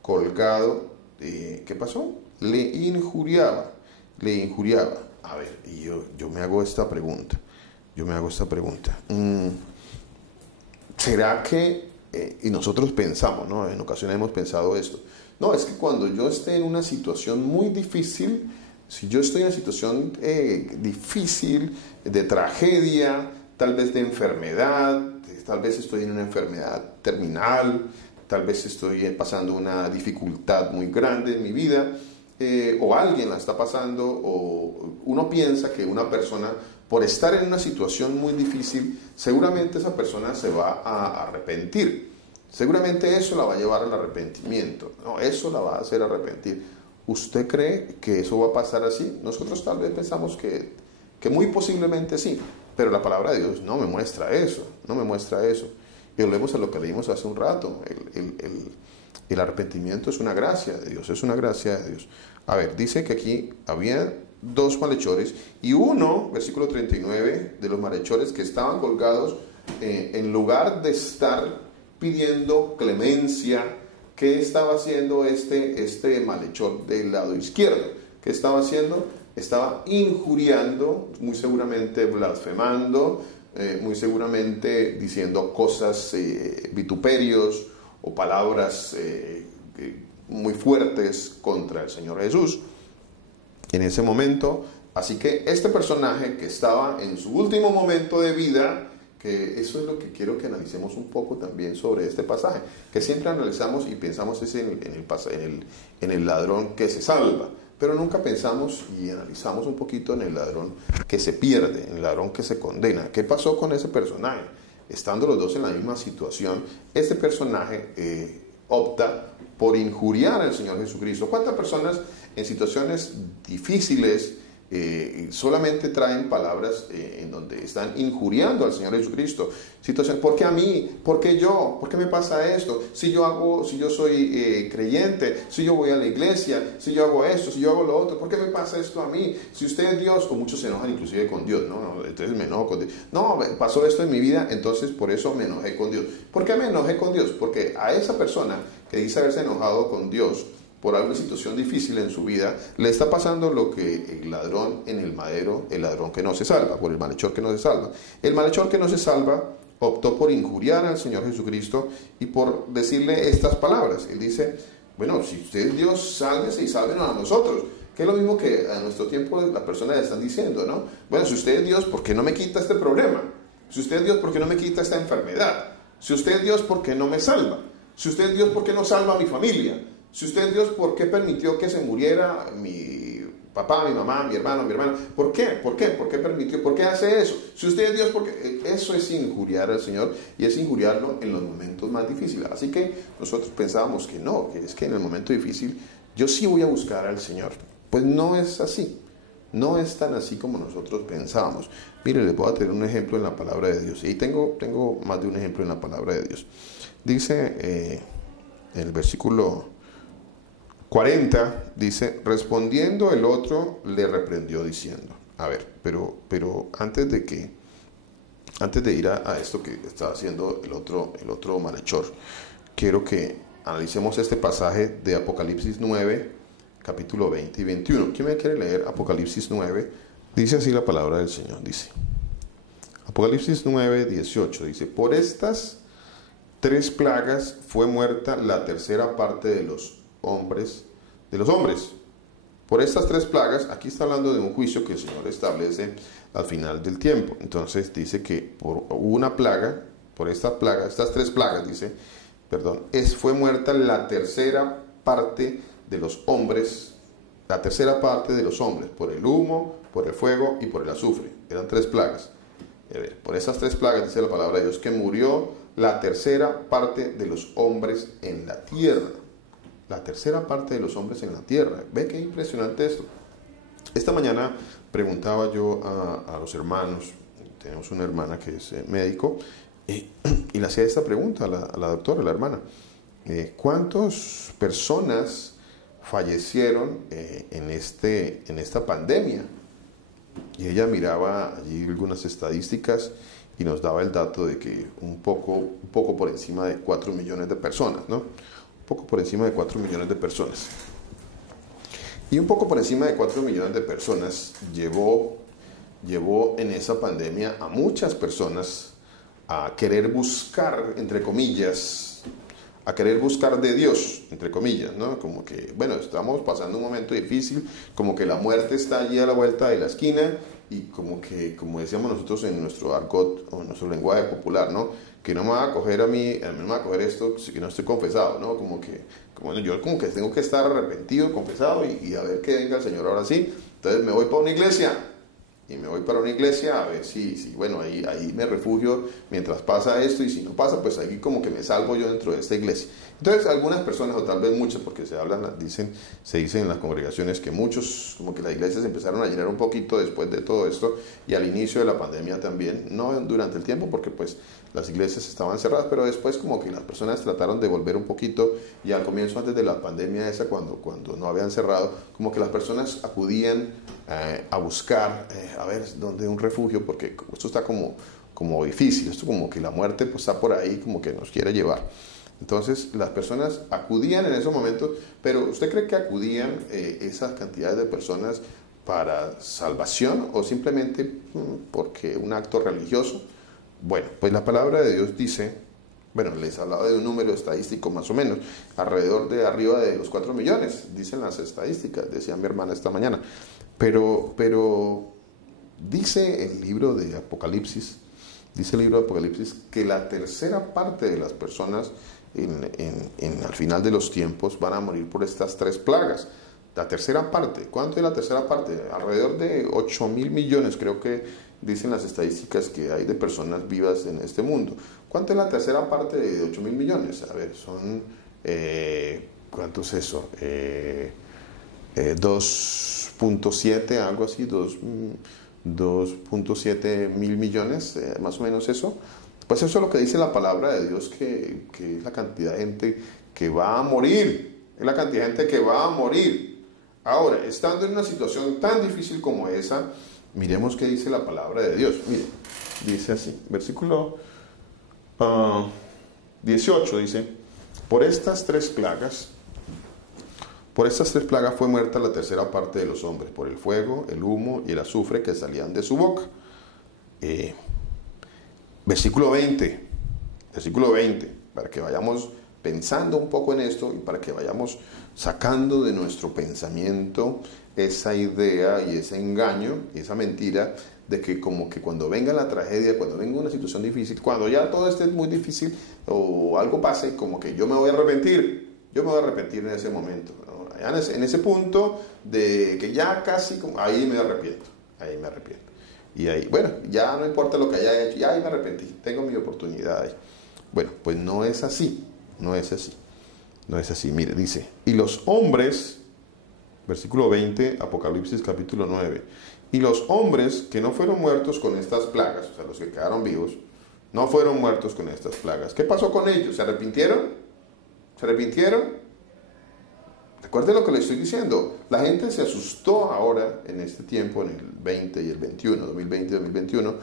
colgado, ¿qué pasó? Le injuriaba. A ver, y yo me hago esta pregunta. ¿Será que, y nosotros pensamos, ¿no? En ocasiones hemos pensado esto. No, es que cuando yo esté en una situación muy difícil, si yo estoy en una situación difícil, de tragedia, tal vez de enfermedad, tal vez estoy en una enfermedad terminal, tal vez estoy pasando una dificultad muy grande en mi vida, o alguien la está pasando, o uno piensa que una persona, por estar en una situación muy difícil, seguramente esa persona se va a arrepentir. Seguramente eso la va a llevar al arrepentimiento. No, eso la va a hacer arrepentir. ¿Usted cree que eso va a pasar así? Nosotros tal vez pensamos que muy posiblemente sí, pero la palabra de Dios no me muestra eso. Y volvemos a lo que leímos hace un rato. El arrepentimiento es una gracia de Dios, A ver, dice que aquí había 2 malhechores y uno, versículo 39, de los malhechores que estaban colgados, en lugar de estar pidiendo clemencia, ¿qué estaba haciendo este malhechor del lado izquierdo? ¿Qué estaba haciendo? estaba injuriando, muy seguramente blasfemando, muy seguramente diciendo cosas, vituperios o palabras muy fuertes contra el Señor Jesús en ese momento. Así que este personaje que estaba en su último momento de vida, que eso es lo que quiero que analicemos un poco también sobre este pasaje, que siempre analizamos y pensamos es en el ladrón que se salva, pero nunca pensamos y analizamos un poquito en el ladrón que se pierde, en el ladrón que se condena. ¿Qué pasó con ese personaje? Estando los dos en la misma situación, este personaje opta por injuriar al Señor Jesucristo. ¿Cuántas personas en situaciones difíciles solamente traen palabras en donde están injuriando al Señor Jesucristo? Situaciones, ¿por qué a mí? ¿Por qué yo? ¿Por qué me pasa esto? Si yo soy creyente, si yo voy a la iglesia, si yo hago esto, si yo hago lo otro, ¿por qué me pasa esto a mí? Si usted es Dios, o muchos se enojan inclusive con Dios, no, entonces me enojo con Dios. No, pasó esto en mi vida, entonces por eso me enojé con Dios. ¿Por qué me enojé con Dios? Porque a esa persona que dice haberse enojado con Dios por alguna situación difícil en su vida, le está pasando lo que el ladrón en el madero, el ladrón que no se salva, por el malhechor que no se salva. El malhechor que no se salva optó por injuriar al Señor Jesucristo y por decirle estas palabras. Él dice, bueno, si usted es Dios, sálvese y sálvenos a nosotros. Que es lo mismo que a nuestro tiempo las personas están diciendo, ¿no? Bueno, si usted es Dios, ¿por qué no me quita este problema? Si usted es Dios, ¿por qué no me quita esta enfermedad? Si usted es Dios, ¿por qué no me salva? Si usted es Dios, ¿por qué no salva a mi familia? Si usted es Dios, ¿por qué permitió que se muriera mi papá, mi mamá, mi hermano, mi hermana? ¿Por qué? ¿Por qué? ¿Por qué permitió? ¿Por qué hace eso? Si usted es Dios, ¿por qué? Eso es injuriar al Señor y es injuriarlo en los momentos más difíciles. Así que nosotros pensábamos que no, que es que en el momento difícil yo sí voy a buscar al Señor. Pues no es así. No es tan así como nosotros pensábamos. Mire, les voy a tener un ejemplo en la palabra de Dios. Y tengo más de un ejemplo en la palabra de Dios. Dice en el versículo 40, dice, respondiendo el otro le reprendió diciendo. A ver, pero antes de ir a esto que está haciendo el otro malhechor, quiero que analicemos este pasaje de Apocalipsis 9, capítulo 20 y 21. ¿Quién me quiere leer Apocalipsis 9? Dice así la palabra del Señor, dice. Apocalipsis 9, 18, dice, por estas 3 plagas fue muerta la tercera parte de los hombres. Por estas 3 plagas, aquí está hablando de un juicio que el Señor establece al final del tiempo. Entonces dice que por una plaga, por estas 3 plagas, dice, fue muerta la tercera parte de los hombres, por el humo, por el fuego y por el azufre. Eran 3 plagas. Por esas 3 plagas, dice la palabra de Dios, que murió la tercera parte de los hombres en la tierra. La tercera parte de los hombres en la tierra. Ve qué impresionante esto. Esta mañana preguntaba yo a los hermanos, tenemos una hermana que es médico, y le hacía esta pregunta a la doctora, a la hermana. ¿Cuántas personas fallecieron en esta pandemia? Y ella miraba allí algunas estadísticas y nos daba el dato de que un poco por encima de 4 millones de personas, ¿no? Un poco por encima de 4 millones de personas. Y un poco por encima de 4 millones de personas llevó en esa pandemia a muchas personas a querer buscar, entre comillas, de Dios, entre comillas, ¿no? Como que, bueno, estamos pasando un momento difícil, como que la muerte está allí a la vuelta de la esquina y como decíamos nosotros en nuestro argot o en nuestro lenguaje popular, ¿no? Que no me va a coger a mí me va a coger esto si no estoy confesado, ¿no? Yo tengo que estar arrepentido, confesado y a ver que venga el Señor ahora sí. Entonces me voy para una iglesia a ver si bueno, ahí me refugio mientras pasa esto, y si no pasa, pues ahí como que me salvo yo dentro de esta iglesia. Entonces algunas personas, o tal vez muchas, porque se dice en las congregaciones que muchos, como que las iglesias empezaron a llenar un poquito después de todo esto, y al inicio de la pandemia también, no durante el tiempo, porque pues las iglesias estaban cerradas, pero después como que las personas trataron de volver un poquito, y al comienzo, antes de la pandemia esa, cuando no habían cerrado, como que las personas acudían a buscar, a ver, dónde un refugio, porque esto está como difícil, esto como que la muerte pues está por ahí, como que nos quiere llevar. Entonces las personas acudían en esos momentos, pero ¿usted cree que acudían esas cantidades de personas para salvación o simplemente porque un acto religioso. Bueno, pues la palabra de Dios dice, bueno, les hablaba de un número estadístico más o menos, alrededor de arriba de los 4 millones, dicen las estadísticas, decía mi hermana esta mañana, pero dice el libro de Apocalipsis, que la tercera parte de las personas al final de los tiempos van a morir por estas 3 plagas. La tercera parte, ¿cuánto es la tercera parte? Alrededor de 8.000 millones, creo que dicen las estadísticas que hay de personas vivas en este mundo. ¿Cuánto es la tercera parte de 8.000 millones? A ver, son, ¿cuánto es eso? 2.7, algo así, 2.7 mil millones, más o menos eso. Pues eso es lo que dice la palabra de Dios, que es la cantidad de gente que va a morir. Es la cantidad de gente que va a morir. Ahora, estando en una situación tan difícil como esa, miremos qué dice la palabra de Dios. Mire, dice así, versículo 18 dice, por estas tres plagas fue muerta la tercera parte de los hombres, por el fuego, el humo y el azufre que salían de su boca. Versículo 20, para que vayamos pensando un poco en esto y para que vayamos sacando de nuestro pensamiento esa idea y ese engaño y esa mentira de que como que cuando venga la tragedia, cuando venga una situación difícil, cuando ya todo esté muy difícil o algo pase, como que yo me voy a arrepentir en ese momento, ¿no? En ese punto de que ya casi, ahí me arrepiento. Y ahí, bueno, ya no importa lo que haya hecho, ya ahí me arrepentí, tengo mi oportunidad ahí. Bueno, pues no es así. Mire, dice, y los hombres, versículo 20, Apocalipsis capítulo 9, y los hombres que no fueron muertos con estas plagas, o sea, los que quedaron vivos, no fueron muertos con estas plagas. ¿Qué pasó con ellos? ¿Se arrepintieron? Recuerden lo que le estoy diciendo. La gente se asustó ahora, en este tiempo, en el 20 y el 21, 2020 y 2021,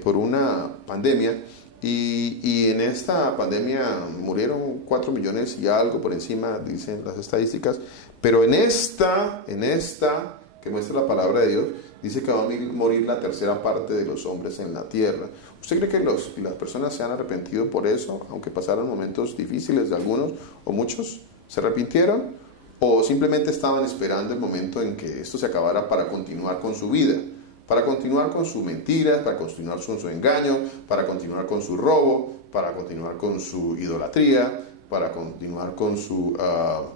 por una pandemia. Y en esta pandemia murieron 4 millones y algo por encima, dicen las estadísticas. Pero en esta que muestra la palabra de Dios, dice que va a morir la tercera parte de los hombres en la tierra. ¿Usted cree que las personas se han arrepentido por eso, aunque pasaron momentos difíciles de algunos o muchos? ¿Se arrepintieron? ¿O simplemente estaban esperando el momento en que esto se acabara para continuar con su vida? Para continuar con sus mentiras, para continuar con su engaño, para continuar con su robo, para continuar con su idolatría, para continuar con sus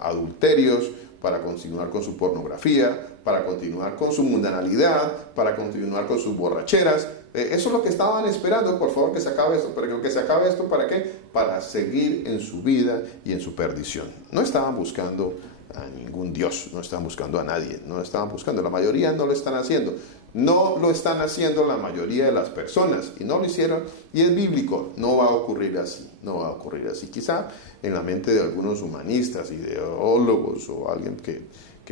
adulterios, para continuar con su pornografía, para continuar con su mundanalidad, para continuar con sus borracheras. Eso es lo que estaban esperando. Por favor, que se acabe esto. Pero que se acabe esto, ¿para qué? Para seguir en su vida y en su perdición. No estaban buscando a ningún Dios, no estaban buscando a nadie, no estaban buscando. La mayoría no lo están haciendo. No lo están haciendo la mayoría de las personas y no lo hicieron, y es bíblico. No va a ocurrir así. Quizá en la mente de algunos humanistas, ideólogos o alguien que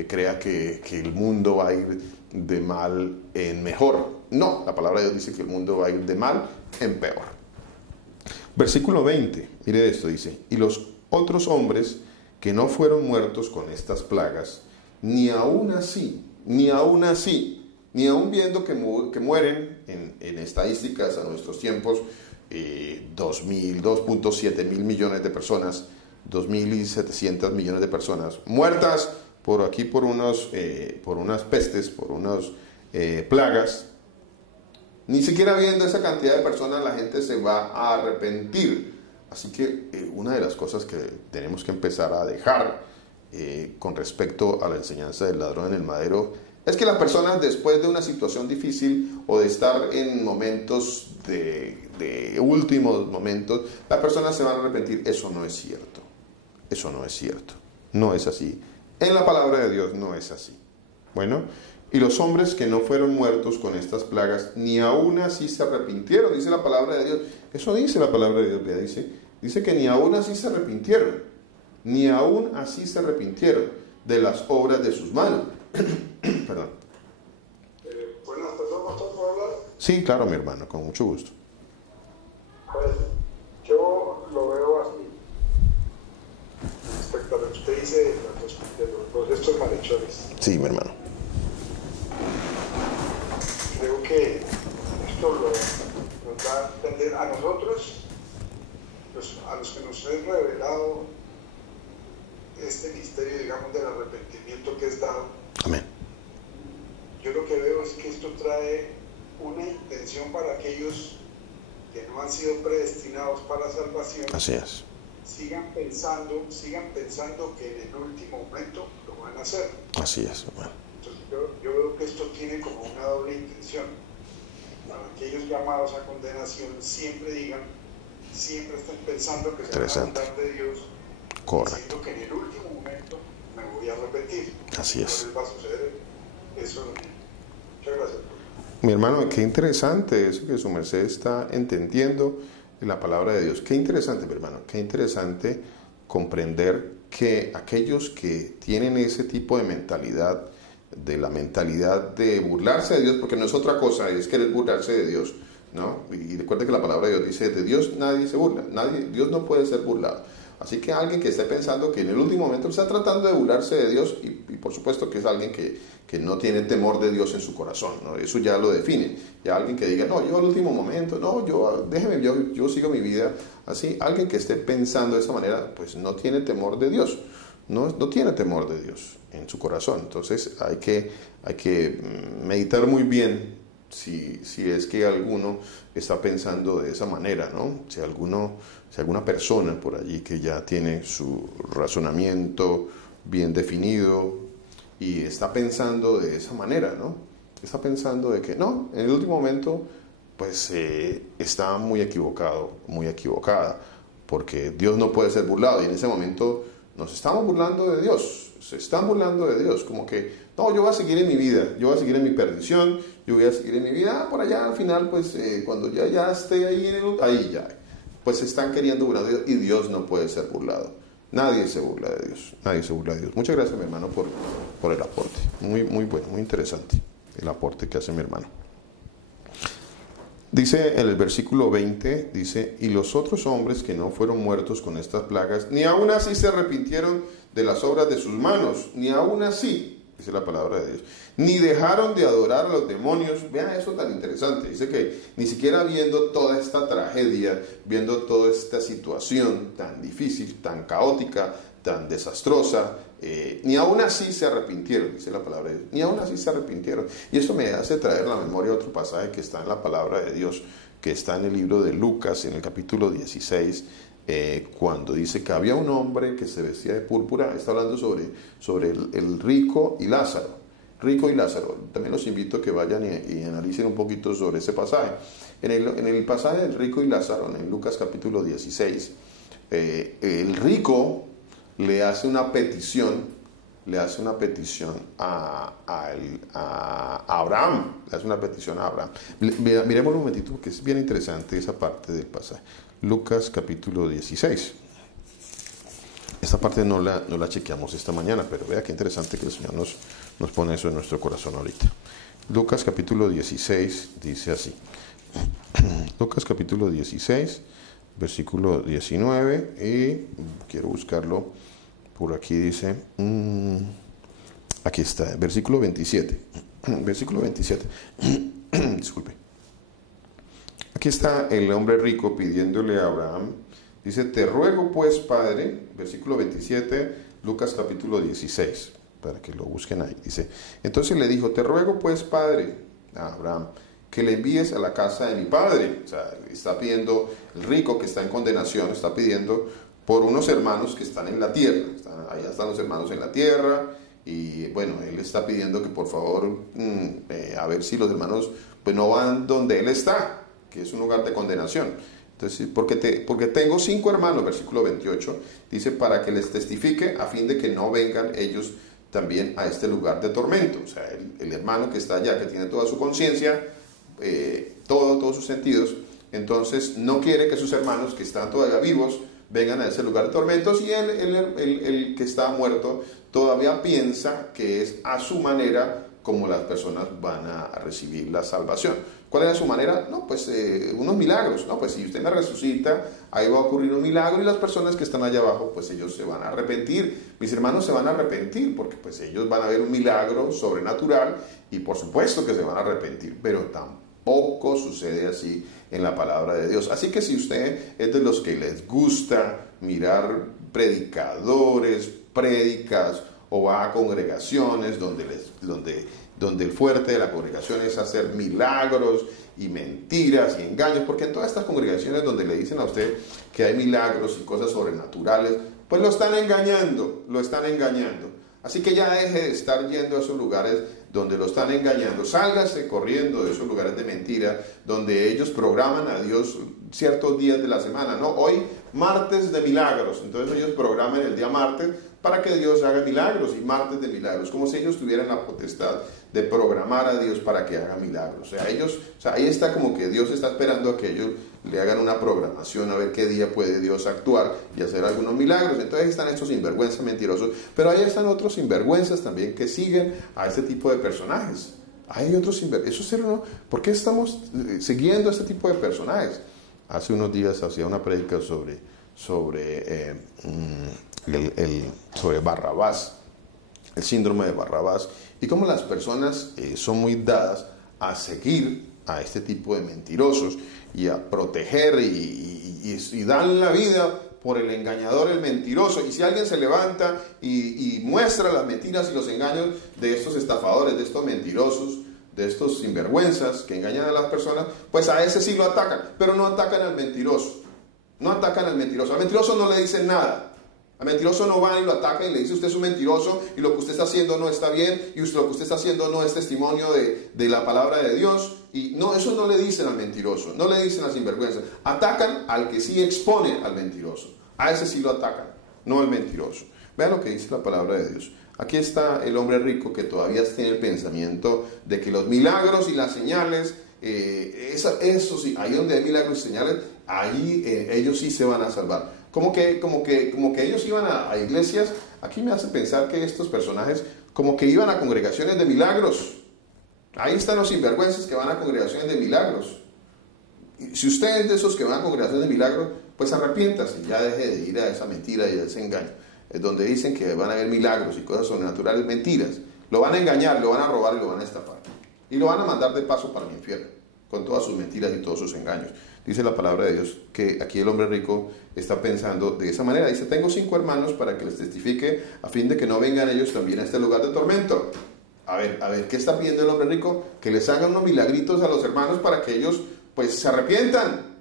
crea que el mundo va a ir de mal en mejor. No, la palabra de Dios dice que el mundo va a ir de mal en peor. Versículo 20, mire esto, dice, y los otros hombres que no fueron muertos con estas plagas, ni aún viendo que mueren en estadísticas a nuestros tiempos, 2.7 mil millones de personas, 2.700 millones de personas muertas por unas pestes, por unas plagas. Ni siquiera viendo esa cantidad de personas la gente se va a arrepentir. Así que una de las cosas que tenemos que empezar a dejar con respecto a la enseñanza del ladrón en el madero es que las personas, después de una situación difícil o de estar en momentos de últimos momentos, las personas se van a arrepentir. Eso no es cierto. No es así. En la palabra de Dios no es así. Bueno, y los hombres que no fueron muertos con estas plagas, ni aún así se arrepintieron, dice la palabra de Dios. Eso dice la palabra de Dios, dice que ni aún así se arrepintieron de las obras de sus manos. Perdón. Bueno, perdón, ¿puedo hablar? Sí, claro, mi hermano, con mucho gusto. Pues, yo lo veo así. Respecto a lo que usted dice de estos malhechores. Sí, mi hermano. esto nos va a entender a nosotros, a los que nos es revelado este misterio, digamos, del arrepentimiento que es dado. Amén. Yo lo que veo es que esto trae una intención para aquellos que no han sido predestinados para la salvación. Así es. Sigan pensando que en el último momento lo van a hacer. Así es, hermano. Entonces yo veo que esto tiene como una doble intención. Para aquellos llamados a condenación siempre estén pensando que se van a andar de Dios. Correcto. Diciendo que en el último momento me voy a arrepentir. Así es. No les va a suceder eso. Muchas gracias. Mi hermano, qué interesante eso que su merced está entendiendo en la palabra de Dios. Qué interesante, mi hermano, qué interesante comprender que aquellos que tienen ese tipo de mentalidad, de la mentalidad de burlarse de Dios, porque no es otra cosa, es querer burlarse de Dios, ¿no? Y recuerde que la palabra de Dios dice, de Dios nadie se burla, Dios no puede ser burlado. Así que alguien que esté pensando que en el último momento está tratando de burlarse de Dios, y por supuesto que es alguien que no tiene temor de Dios en su corazón, ¿no? Eso ya lo define. Ya alguien que diga, no, yo al último momento, no, yo sigo mi vida así. Alguien que esté pensando de esa manera, pues no tiene temor de Dios, no tiene temor de Dios en su corazón. Entonces hay que meditar muy bien si es que alguno está pensando de esa manera, ¿no? Si alguna persona por allí que ya tiene su razonamiento bien definido y está pensando de esa manera, ¿no? Está pensando de que no, en el último momento, pues está muy equivocado, muy equivocada, porque Dios no puede ser burlado, y en ese momento nos estamos burlando de Dios, se están burlando de Dios, como que, no, yo voy a seguir en mi vida, yo voy a seguir en mi perdición, yo voy a seguir en mi vida, por allá al final, pues cuando ya esté ahí, ahí ya, pues se están queriendo burlar de Dios, y Dios no puede ser burlado. Nadie se burla de Dios, nadie se burla de Dios. Muchas gracias, mi hermano, por el aporte. Muy, muy bueno, muy interesante el aporte que hace mi hermano. Dice en el versículo 20, dice, y los otros hombres que no fueron muertos con estas plagas, ni aún así se arrepintieron de las obras de sus manos, ni aún así, dice la palabra de Dios, ni dejaron de adorar a los demonios. Vean eso tan interesante. Dice que ni siquiera viendo toda esta tragedia, viendo toda esta situación tan difícil, tan caótica, tan desastrosa, ni aún así se arrepintieron, dice la palabra de Dios, ni aún así se arrepintieron. Y eso me hace traer a la memoria otro pasaje que está en la palabra de Dios, que está en el libro de Lucas, en el capítulo 16, cuando dice que había un hombre que se vestía de púrpura. Está hablando sobre el rico y Lázaro. Rico y Lázaro. También los invito a que vayan y analicen un poquito sobre ese pasaje. En el pasaje del rico y Lázaro, en Lucas capítulo 16, el rico le hace una petición a Abraham. Le hace una petición a Abraham. Miremos un momentito, porque es bien interesante esa parte del pasaje. Lucas capítulo 16. Esta parte no la chequeamos esta mañana, pero vea qué interesante que el Señor nos pone eso en nuestro corazón ahorita. Lucas capítulo 16 dice así. Lucas capítulo 16, versículo 19, y quiero buscarlo por aquí, dice, aquí está, versículo 27. Versículo 27. Disculpe. Aquí está el hombre rico pidiéndole a Abraham. Dice, te ruego pues, Padre, versículo 27, Lucas capítulo 16, para que lo busquen ahí. Dice, entonces le dijo, te ruego pues, Padre, a Abraham, que le envíes a la casa de mi padre. O sea, está pidiendo, el rico que está en condenación, está pidiendo por unos hermanos que están en la tierra. Allá están los hermanos en la tierra, y bueno, él está pidiendo que por favor, a ver si los hermanos pues no van donde él está, que es un lugar de condenación. Entonces, porque tengo 5 hermanos, versículo 28, dice, para que les testifique a fin de que no vengan ellos también a este lugar de tormento. O sea, el hermano que está allá, que tiene toda su conciencia, todos sus sentidos, entonces no quiere que sus hermanos que están todavía vivos vengan a ese lugar de tormentos, y el que está muerto todavía piensa que es a su manera como las personas van a recibir la salvación. ¿Cuál era su manera? No, pues unos milagros. No, pues si usted me resucita, ahí va a ocurrir un milagro, y las personas que están allá abajo, pues ellos se van a arrepentir. Mis hermanos se van a arrepentir, porque pues ellos van a ver un milagro sobrenatural, y por supuesto que se van a arrepentir, pero Poco sucede así en la palabra de Dios. Así que si usted es de los que les gusta mirar predicadores, prédicas, o va a congregaciones donde el fuerte de la congregación es hacer milagros y mentiras y engaños, porque en todas estas congregaciones donde le dicen a usted que hay milagros y cosas sobrenaturales, pues lo están engañando. Así que ya deje de estar yendo a esos lugares donde lo están engañando. Sálgase corriendo de esos lugares de mentira, donde ellos programan a Dios ciertos días de la semana, ¿no? Hoy, martes de milagros. Entonces ellos programan el día martes para que Dios haga milagros, y martes de milagros, como si ellos tuvieran la potestad de programar a Dios para que haga milagros. Ahí está como que Dios está esperando a que ellos le hagan una programación a ver qué día puede Dios actuar y hacer algunos milagros. Entonces están estos sinvergüenzas mentirosos, pero ahí están otros sinvergüenzas también que siguen a este tipo de personajes. Hay otros sinvergüenzas. ¿Por qué estamos siguiendo a este tipo de personajes? Hace unos días hacía una prédica sobre Barrabás, el síndrome de Barrabás, y cómo las personas son muy dadas a seguir a este tipo de mentirosos y a proteger y dan la vida por el engañador, el mentiroso. Y si alguien se levanta y muestra las mentiras y los engaños de estos estafadores, de estos mentirosos, de estos sinvergüenzas que engañan a las personas, pues a ese sí lo atacan, pero no atacan al mentiroso. Al mentiroso no le dicen nada. Al mentiroso no van y lo atacan y le dicen: usted es un mentiroso y lo que usted está haciendo no está bien, y lo que usted está haciendo no es testimonio de la palabra de Dios. Y no, eso no le dicen al mentiroso, no le dicen al sinvergüenza. Atacan al que sí expone al mentiroso. A ese sí lo atacan, no al mentiroso. Vean lo que dice la palabra de Dios. Aquí está el hombre rico que todavía tiene el pensamiento de que los milagros y las señales, eso sí, ahí donde hay milagros y señales, ahí ellos sí se van a salvar. Como que ellos iban a iglesias. Aquí me hace pensar que estos personajes como que iban a congregaciones de milagros. Ahí están los sinvergüenzas que van a congregaciones de milagros. Y si usted es de esos que van a congregaciones de milagros, pues arrepiéntase, ya deje de ir a esa mentira y a ese engaño. Es donde dicen que van a haber milagros y cosas sobrenaturales, mentiras. Lo van a engañar, lo van a robar y lo van a estafar. Y lo van a mandar de paso para el infierno, con todas sus mentiras y todos sus engaños. Dice la palabra de Dios que aquí el hombre rico está pensando de esa manera. Dice: tengo 5 hermanos para que les testifique, a fin de que no vengan ellos también a este lugar de tormento. A ver, ¿qué está pidiendo el hombre rico? Que les hagan unos milagritos a los hermanos para que ellos pues se arrepientan.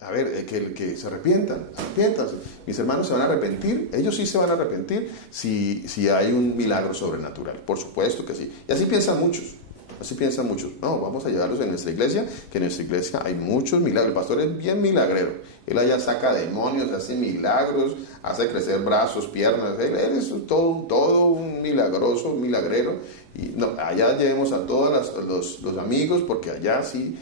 A ver, que se arrepiéntanse. Mis hermanos se van a arrepentir, ellos sí se van a arrepentir si hay un milagro sobrenatural. Por supuesto que sí. Y así piensan muchos. No, vamos a llevarlos en nuestra iglesia, que en nuestra iglesia hay muchos milagros. El pastor es bien milagrero. Él allá saca demonios, hace milagros, hace crecer brazos, piernas. Él es todo un milagroso, un milagrero. Y no, allá llevemos a todos los amigos, porque allá sí,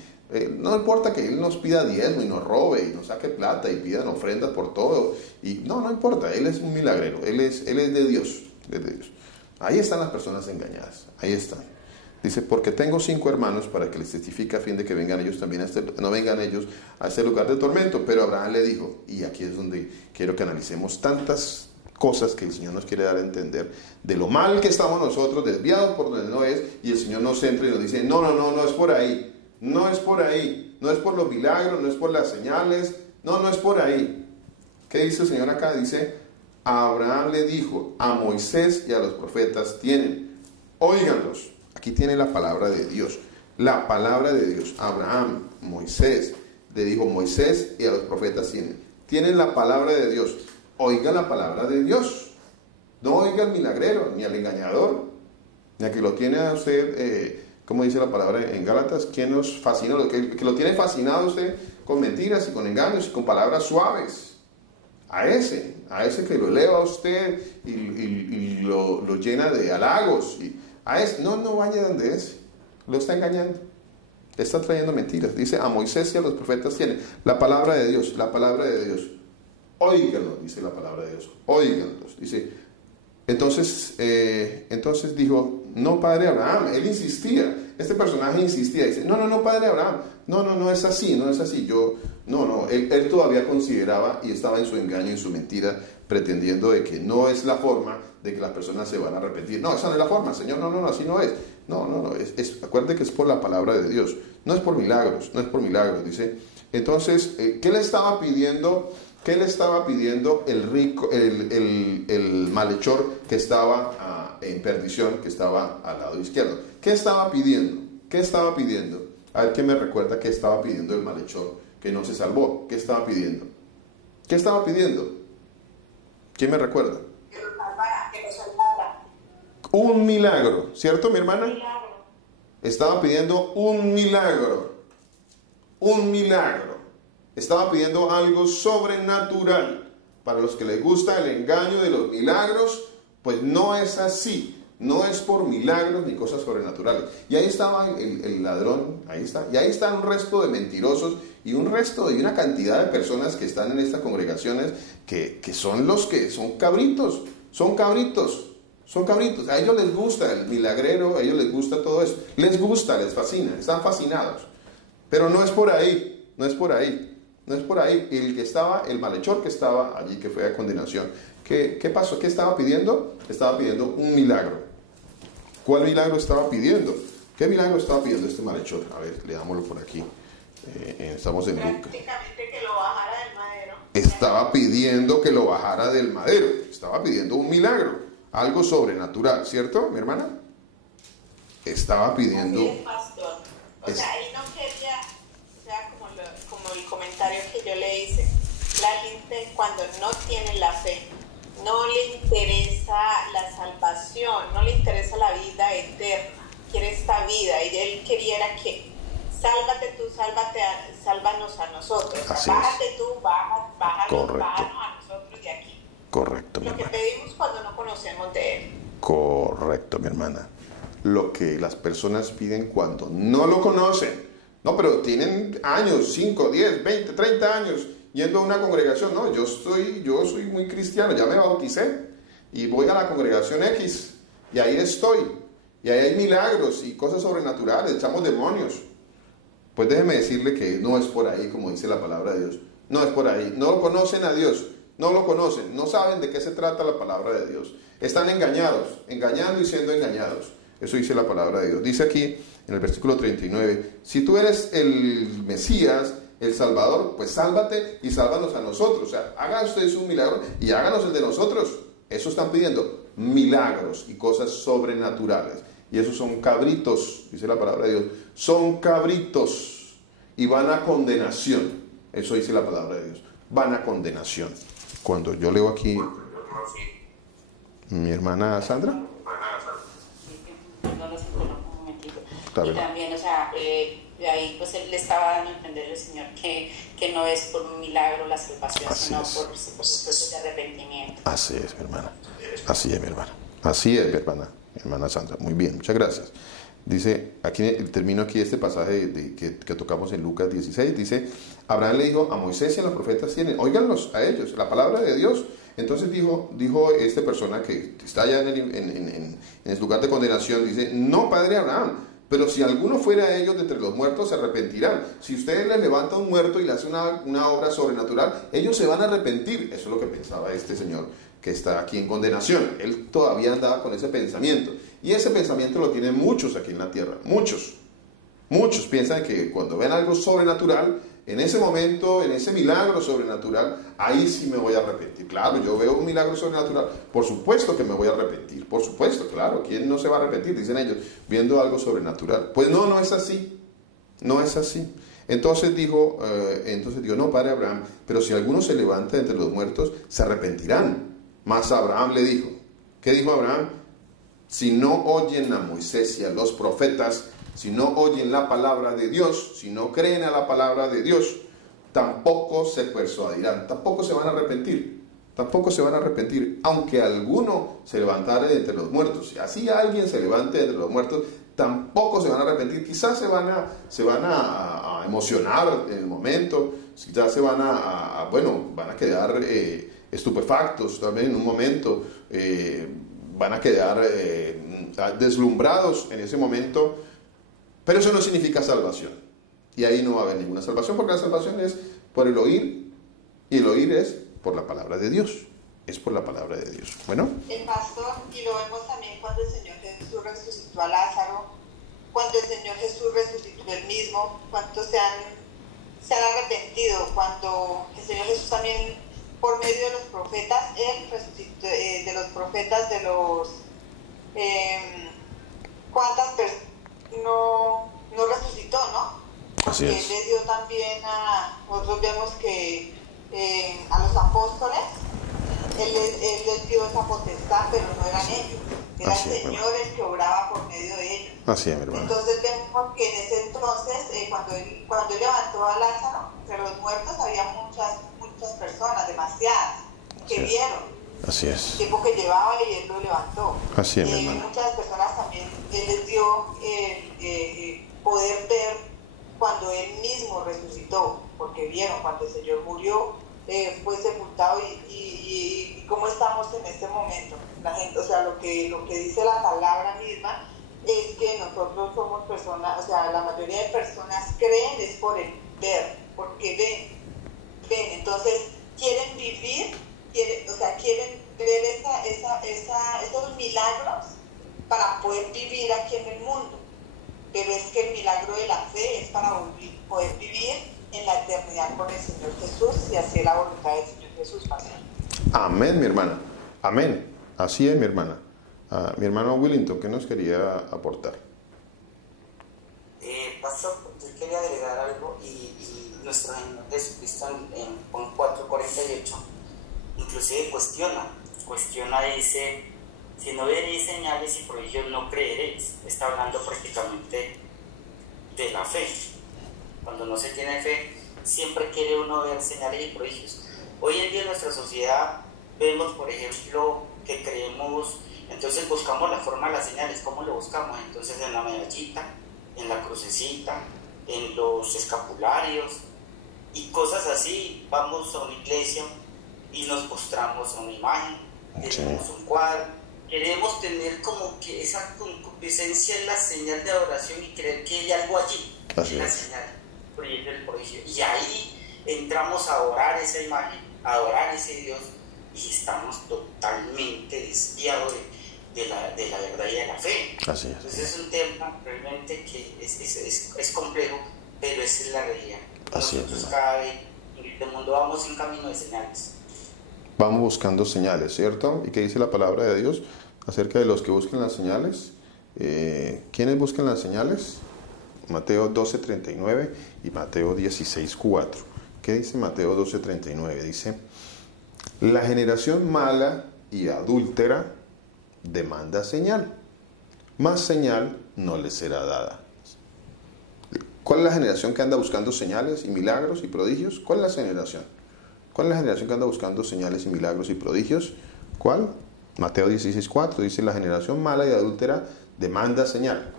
no importa que él nos pida diezmo y nos robe y nos saque plata y pidan ofrendas por todo. Y no importa, él es un milagrero, él es de Dios, Ahí están las personas engañadas, ahí están. Dice: porque tengo 5 hermanos para que les testifique, a fin de que vengan ellos también no vengan ellos a este lugar de tormento. Pero Abraham le dijo, y aquí es donde quiero que analicemos tantas cosas que el Señor nos quiere dar a entender de lo mal que estamos nosotros, desviados por donde no es, y el Señor nos entra y nos dice: no es por ahí, no es por los milagros, no es por las señales, no es por ahí. ¿Qué dice el Señor acá? Dice: a Abraham le dijo, a Moisés y a los profetas tienen, óiganlos. Aquí tiene la palabra de Dios. La palabra de Dios. Abraham, Moisés, le dijo Moisés y a los profetas tienen la palabra de Dios. Oiga la palabra de Dios. No oiga al milagrero, ni al engañador, ni a que lo tiene a usted, como dice la palabra en Gálatas, quien nos fascina, que lo tiene fascinado usted con mentiras y con engaños y con palabras suaves. A ese que lo eleva a usted y lo llena de halagos. A ese, no vaya donde ese, lo está engañando, le está trayendo mentiras. Dice: a Moisés y a los profetas tienen la palabra de Dios, óiganlo, dice la palabra de Dios, óiganlos. Dice: entonces dijo: no, padre Abraham. Él insistía, este personaje insistía, dice: no, padre Abraham, no es así, él todavía consideraba y estaba en su engaño y en su mentira, pretendiendo de que no es la forma de que las personas se van a arrepentir. No, esa no es la forma, Señor, no, así no es. No, acuérdate que es por la palabra de Dios, no es por milagros, dice. Entonces, ¿qué le estaba pidiendo? ¿Qué le estaba pidiendo el rico, el malhechor que estaba en perdición, que estaba al lado izquierdo? ¿Qué estaba pidiendo? A ver, ¿qué me recuerda qué estaba pidiendo el malhechor que no se salvó? ¿Qué estaba pidiendo? ¿Quién me recuerda? Que lo salvara. Un milagro, ¿cierto, mi hermana? Estaba pidiendo un milagro. Estaba pidiendo algo sobrenatural. Para los que les gusta el engaño de los milagros, pues no es así. No es por milagros ni cosas sobrenaturales. Y ahí estaba el ladrón, ahí está. Y ahí está un resto de mentirosos y una cantidad de personas que están en estas congregaciones que son los que son cabritos. A ellos les gusta el milagrero, a ellos les gusta todo eso. Les gusta, les fascina, están fascinados. Pero no es por ahí. El malhechor que estaba allí, que fue a condenación. ¿Qué pasó? ¿Qué estaba pidiendo? Estaba pidiendo un milagro. ¿Cuál milagro estaba pidiendo? ¿Qué milagro estaba pidiendo este malhechor? A ver, leámoslo por aquí. Estamos en Lucas. Prácticamente que lo bajara del madero. Estaba pidiendo que lo bajara del madero. Estaba pidiendo un milagro. Algo sobrenatural, ¿cierto, mi hermana? Estaba pidiendo... Así es, pastor. O sea, él no quería, o sea, como el comentario que yo le hice, la gente cuando no tiene la fe, no le interesa la salvación, no le interesa la vida eterna, quiere esta vida, y él quería que sálvate tú, sálvanos a nosotros. Bájate tú, bájanos a nosotros de aquí. Correcto, mi hermana. Lo que pedimos cuando no conocemos de él. Correcto, mi hermana. Lo que las personas piden cuando no lo conocen. No, pero tienen años, 5, 10, 20, 30 años yendo a una congregación. No, yo soy muy cristiano, ya me bauticé y voy a la congregación X y ahí estoy. Y ahí hay milagros y cosas sobrenaturales, echamos demonios. Pues déjeme decirle que no es por ahí, como dice la palabra de Dios. No es por ahí. No lo conocen a Dios. No lo conocen. No saben de qué se trata la palabra de Dios. Están engañados, engañando y siendo engañados. Eso dice la palabra de Dios. Dice aquí en el versículo 39, si tú eres el Mesías, el Salvador, pues sálvate y sálvanos a nosotros. O sea, hagan ustedes un milagro y háganos el de nosotros. Eso están pidiendo, milagros y cosas sobrenaturales. Y esos son cabritos, dice la palabra de Dios. Son cabritos y van a condenación. Eso dice la palabra de Dios. Van a condenación. Cuando yo leo aquí, mi hermana Sandra. Un momentito. Y también, o sea, ahí pues él le estaba dando a entender al Señor que no es por un milagro la salvación, así sino por procesos de arrepentimiento. Así es, mi hermana. Así es, mi hermana. Así es, mi hermana Sandra. Muy bien, muchas gracias. Dice, aquí termino aquí este pasaje que tocamos en Lucas 16. Dice, Abraham le dijo a Moisés y a los profetas tienen, óiganlos a ellos, la palabra de Dios. Entonces dijo esta persona que está allá en el lugar de condenación, dice, no, padre Abraham, pero si alguno fuera a ellos de entre los muertos se arrepentirán. Si ustedes les levanta un muerto y le hace una obra sobrenatural, ellos se van a arrepentir. Eso es lo que pensaba este señor que está aquí en condenación. Él todavía andaba con ese pensamiento. Y ese pensamiento lo tienen muchos aquí en la tierra. Muchos piensan que cuando ven algo sobrenatural, en ese momento, en ese milagro sobrenatural, ahí sí me voy a arrepentir. Claro, yo veo un milagro sobrenatural, por supuesto que me voy a arrepentir. Por supuesto, claro, ¿quién no se va a arrepentir? Dicen ellos, viendo algo sobrenatural. Pues no es así. No es así. Entonces dijo, no, padre Abraham, pero si alguno se levanta entre los muertos, se arrepentirán. Mas Abraham le dijo, ¿qué dijo Abraham? Si no oyen a Moisés y a los profetas, si no oyen la palabra de Dios, si no creen a la palabra de Dios, tampoco se persuadirán, tampoco se van a arrepentir, aunque alguno se levantara de entre los muertos. Si así alguien se levante de entre los muertos, tampoco se van a arrepentir. Quizás se van a emocionar en el momento, quizás se van a quedar estupefactos también en un momento, van a quedar deslumbrados en ese momento, pero eso no significa salvación. Y ahí no va a haber ninguna salvación, porque la salvación es por el oír, y el oír es por la palabra de Dios. Es por la palabra de Dios. Bueno. El pastor, y lo vemos también cuando el Señor Jesús resucitó a Lázaro, cuando el Señor Jesús resucitó él mismo, cuántos se han arrepentido, cuando el Señor Jesús también, por medio de los profetas, él resucitó, de los profetas, de los... ¿cuántas personas no resucitó, no? Porque él le dio también nosotros vemos que a los apóstoles, él les dio esa potestad, pero no eran ellos. Era el Señor el que obraba por medio de ellos. Así es, mi hermano. Entonces vemos que en ese entonces, cuando él levantó a Lázaro entre los muertos, había muchas personas, demasiadas, que vieron. Así es. El tiempo que llevaba y él lo levantó. Así es, mi hermano. Muchas personas también él les dio poder ver cuando él mismo resucitó, porque vieron cuando el Señor murió, fue sepultado y cómo estamos en este momento. La gente, o sea, lo que dice la palabra misma es que nosotros somos personas, o sea, la mayoría de personas creen es por el ver, porque ven, entonces quieren vivir, quieren ver esos milagros para poder vivir aquí en el mundo, pero es que el milagro de la fe es para poder vivir en la eternidad con el Señor Jesús y hacer la voluntad del Señor Jesús, Pastor. Amén, mi hermana. Amén. Así es, mi hermana. Mi hermano Willington, ¿qué nos quería aportar? Pastor, yo quería agregar algo y nuestro Señor Jesucristo en Juan 4:48 inclusive cuestiona, dice, si no veréis señales y prodigios no creeréis. Está hablando prácticamente de la fe. Cuando no se tiene fe, siempre quiere uno ver señales y prodigios. Hoy en día en nuestra sociedad vemos, por ejemplo, que creemos, entonces buscamos la forma de las señales. ¿Cómo lo buscamos? Entonces en la medallita, en la crucecita, en los escapularios y cosas así. Vamos a una iglesia y nos postramos a una imagen, tenemos un cuadro, queremos tener como que esa concupiscencia en la señal de adoración y creer que hay algo allí, en la señal, el prodigio. Y ahí entramos a adorar esa imagen, a adorar ese Dios, y estamos totalmente desviados de la verdad y de la fe. Así es. Entonces es un tema realmente que es complejo, pero esa es la realidad. Así nosotros cada vez en este mundo vamos en camino de señales. Vamos buscando señales, ¿cierto? ¿Y qué dice la palabra de Dios acerca de los que buscan las señales? ¿Quiénes buscan las señales? Mateo 12:39 y Mateo 16:4. ¿Qué dice Mateo 12:39? Dice, la generación mala y adúltera demanda señal, más señal no les será dada. ¿Cuál es la generación que anda buscando señales y milagros y prodigios? ¿Cuál es la generación? ¿Cuál es la generación que anda buscando señales y milagros y prodigios? ¿Cuál? Mateo 16:4 dice, la generación mala y adúltera demanda señal,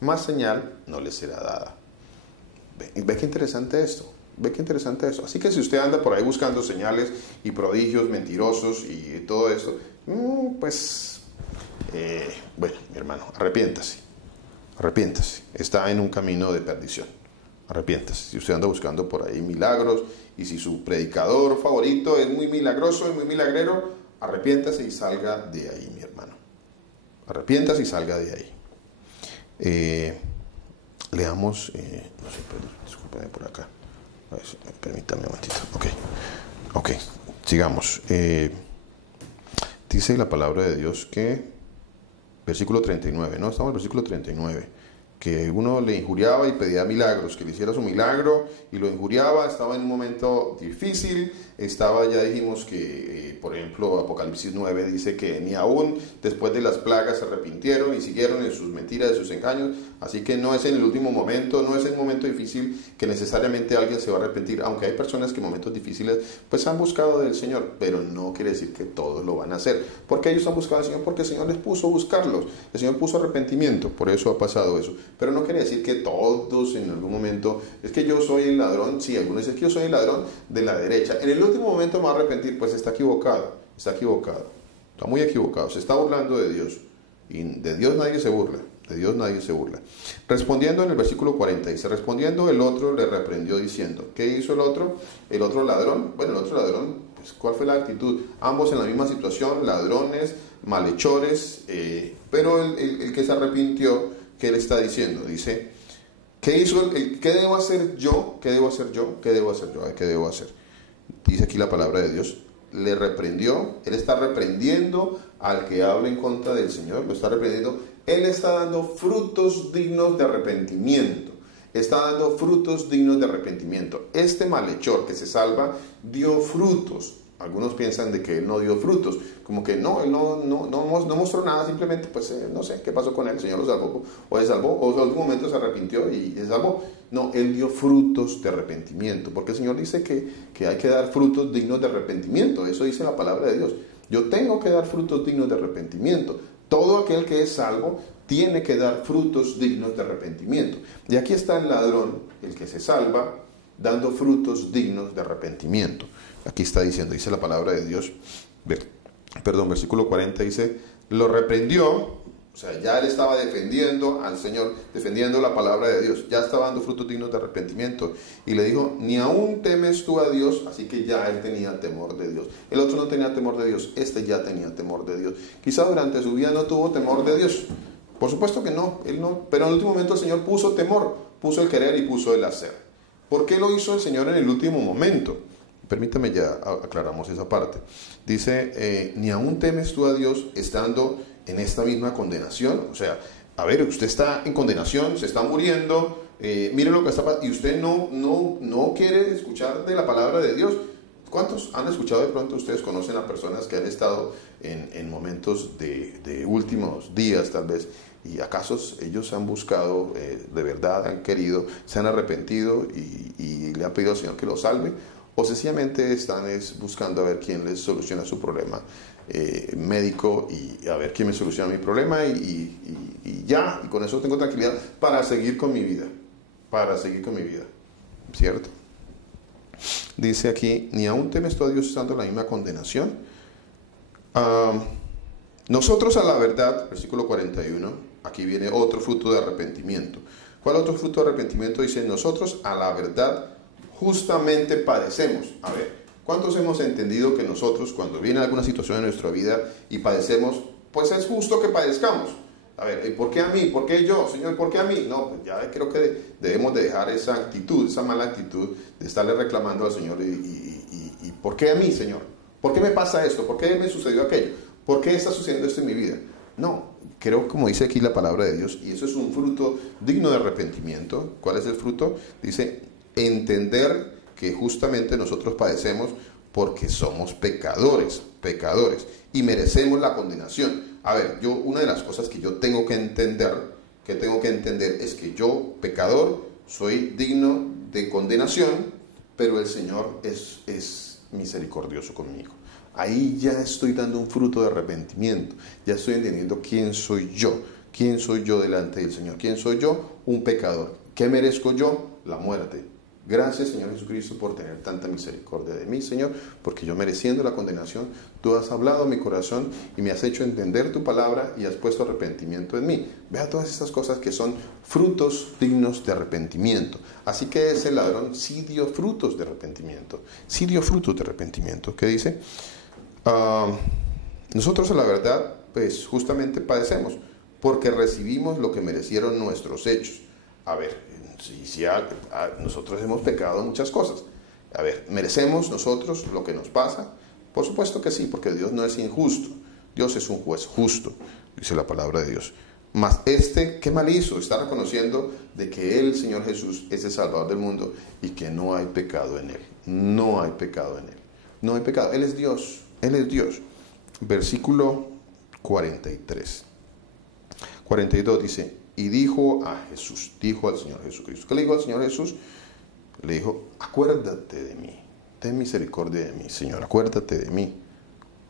más señal no les será dada. ¿Ve qué interesante esto? ¿Ve qué interesante eso? Así que si usted anda por ahí buscando señales y prodigios mentirosos y todo esto, pues, bueno, mi hermano, arrepiéntase. Está en un camino de perdición. Arrepiéntase. Si usted anda buscando por ahí milagros y si su predicador favorito es muy milagroso, es muy milagrero, arrepiéntase y salga de ahí, mi hermano. Arrepiéntase y salga de ahí. Leamos, no sé, discúlpeme por acá. A ver, permítame un momentito. Ok, sigamos. Dice la palabra de Dios que, versículo 39, ¿no? Estamos en el versículo 39. Que uno le injuriaba y pedía milagros, que le hiciera su milagro y lo injuriaba, estaba en un momento difícil, ya dijimos que, por ejemplo, Apocalipsis 9 dice que ni aún después de las plagas se arrepintieron y siguieron en sus mentiras, en sus engaños, así que no es en el último momento, no es el momento difícil que necesariamente alguien se va a arrepentir, aunque hay personas que en momentos difíciles pues han buscado del Señor, pero no quiere decir que todos lo van a hacer. ¿Por qué ellos han buscado al Señor? Porque el Señor les puso a buscarlos, el Señor puso arrepentimiento, por eso ha pasado eso. Pero no quiere decir que todos en algún momento, es que yo soy el ladrón, sí, algunos dicen que yo soy el ladrón de la derecha, en el último momento me va a arrepentir, pues está equivocado, está muy equivocado, se está burlando de Dios, y de Dios nadie se burla, Respondiendo en el versículo 40, dice, respondiendo el otro le reprendió diciendo, ¿qué hizo el otro? El otro ladrón, pues ¿cuál fue la actitud? Ambos en la misma situación, ladrones, malhechores, pero el que se arrepintió ¿qué le está diciendo? Dice, ¿qué hizo qué debo hacer yo? ¿Qué debo hacer yo? ¿Qué debo hacer yo? ¿Qué debo hacer? Dice aquí la palabra de Dios, le reprendió, él está reprendiendo al que habla en contra del Señor, lo está reprendiendo, él está dando frutos dignos de arrepentimiento, está dando frutos dignos de arrepentimiento. Este malhechor que se salva dio frutos. Algunos piensan de que él no dio frutos, como que no, él no mostró nada, simplemente pues no sé qué pasó con él, el Señor lo salvó, o se salvó, o en algún momento se arrepintió y se salvó. No, él dio frutos de arrepentimiento, porque el Señor dice que hay que dar frutos dignos de arrepentimiento, eso dice la palabra de Dios. Yo tengo que dar frutos dignos de arrepentimiento. Todo aquel que es salvo tiene que dar frutos dignos de arrepentimiento. Y aquí está el ladrón, el que se salva, dando frutos dignos de arrepentimiento. Aquí está diciendo, dice la palabra de Dios, versículo 40 dice, lo reprendió, o sea, ya él estaba defendiendo al Señor, defendiendo la palabra de Dios, ya estaba dando frutos dignos de arrepentimiento, y le dijo, ni aún temes tú a Dios, así que ya él tenía temor de Dios. El otro no tenía temor de Dios, este ya tenía temor de Dios. Quizá durante su vida no tuvo temor de Dios, por supuesto que no, él no, pero en el último momento el Señor puso temor, puso el querer y puso el hacer. ¿Por qué lo hizo el Señor en el último momento? Permítame, ya aclaramos esa parte. Dice, ni aún temes tú a Dios estando en esta misma condenación. O sea, a ver, usted está en condenación, se está muriendo, mire lo que está pasando, y usted no quiere escuchar de la palabra de Dios. ¿Cuántos han escuchado de pronto? Ustedes conocen a personas que han estado en momentos de últimos días tal vez, y acaso ellos han buscado de verdad, han querido, se han arrepentido y le han pedido al Señor que los salve, o sencillamente están buscando a ver quién les soluciona su problema médico, y a ver quién me soluciona mi problema y ya, y con eso tengo tranquilidad para seguir con mi vida, ¿cierto? Dice aquí, ni aún temes tú a Dios estando en la misma condenación. Nosotros a la verdad, versículo 41, aquí viene otro fruto de arrepentimiento. ¿Cuál otro fruto de arrepentimiento? Dice, nosotros a la verdad justamente padecemos. A ver, ¿cuántos hemos entendido que nosotros cuando viene alguna situación en nuestra vida y padecemos, pues es justo que padezcamos? A ver, ¿por qué a mí? ¿Por qué yo? Señor, ¿por qué a mí? No, pues ya creo que debemos de dejar esa actitud, esa mala actitud de estarle reclamando al Señor y ¿por qué a mí, Señor? ¿Por qué me pasa esto? ¿Por qué me sucedió aquello? ¿Por qué está sucediendo esto en mi vida? No, creo como dice aquí la palabra de Dios, y eso es un fruto digno de arrepentimiento. ¿Cuál es el fruto? Dice, entender que justamente nosotros padecemos porque somos pecadores, y merecemos la condenación. A ver, una de las cosas que yo tengo que entender es que yo, pecador, soy digno de condenación, pero el Señor es misericordioso conmigo. Ahí ya estoy dando un fruto de arrepentimiento, ya estoy entendiendo quién soy yo delante del Señor, quién soy yo, un pecador. ¿Qué merezco yo? La muerte. Gracias, Señor Jesucristo, por tener tanta misericordia de mí, Señor, porque yo mereciendo la condenación, tú has hablado a mi corazón y me has hecho entender tu palabra y has puesto arrepentimiento en mí. Vea todas estas cosas que son frutos dignos de arrepentimiento. Así que ese ladrón sí dio frutos de arrepentimiento. ¿Qué dice? Nosotros a la verdad, pues justamente padecemos, porque recibimos lo que merecieron nuestros hechos. A ver, si nosotros hemos pecado en muchas cosas. A ver, ¿merecemos nosotros lo que nos pasa? Por supuesto que sí, porque Dios no es injusto. Dios es un juez justo, dice la palabra de Dios. Mas ¿qué mal hizo? Está reconociendo de que Él, Señor Jesús, es el Salvador del mundo y que no hay pecado en Él. No hay pecado en Él. No hay pecado. Él es Dios. Versículo 43. 42 dice, y dijo al Señor Jesucristo. ¿Qué le dijo al Señor Jesús? Le dijo, acuérdate de mí, ten misericordia de mí, Señor, acuérdate de mí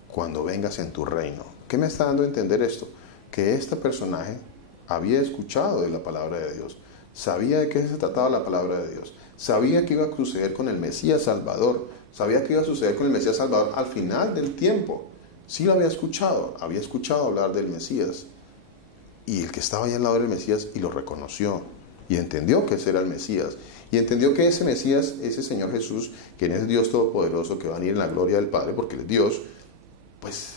cuando vengas en tu reino. ¿Qué me está dando a entender esto? Que este personaje había escuchado de la palabra de Dios, sabía de qué se trataba la palabra de Dios, sabía que iba a suceder con el Mesías Salvador, sabía que iba a suceder con el Mesías Salvador al final del tiempo. Sí lo había escuchado hablar del Mesías. Y el que estaba ahí al lado del Mesías y lo reconoció y entendió que ese era el Mesías y entendió que ese Mesías, ese Señor Jesús, quien es Dios Todopoderoso, que va a venir en la gloria del Padre porque Él es Dios, pues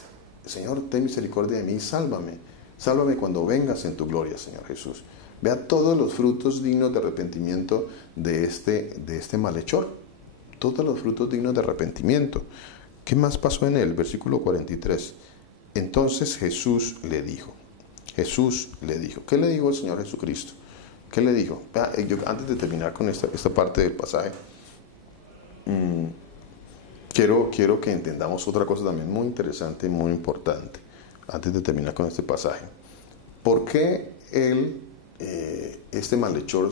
Señor, ten misericordia de mí, sálvame. Sálvame cuando vengas en tu gloria, Señor Jesús. Vea todos los frutos dignos de arrepentimiento de este malhechor. Todos los frutos dignos de arrepentimiento. ¿Qué más pasó en él? Versículo 43. Entonces Jesús le dijo. ¿Qué le dijo el Señor Jesucristo? ¿Qué le dijo? Antes de terminar con esta parte del pasaje, quiero que entendamos otra cosa también muy interesante y muy importante, antes de terminar con este pasaje. ¿Por qué este malhechor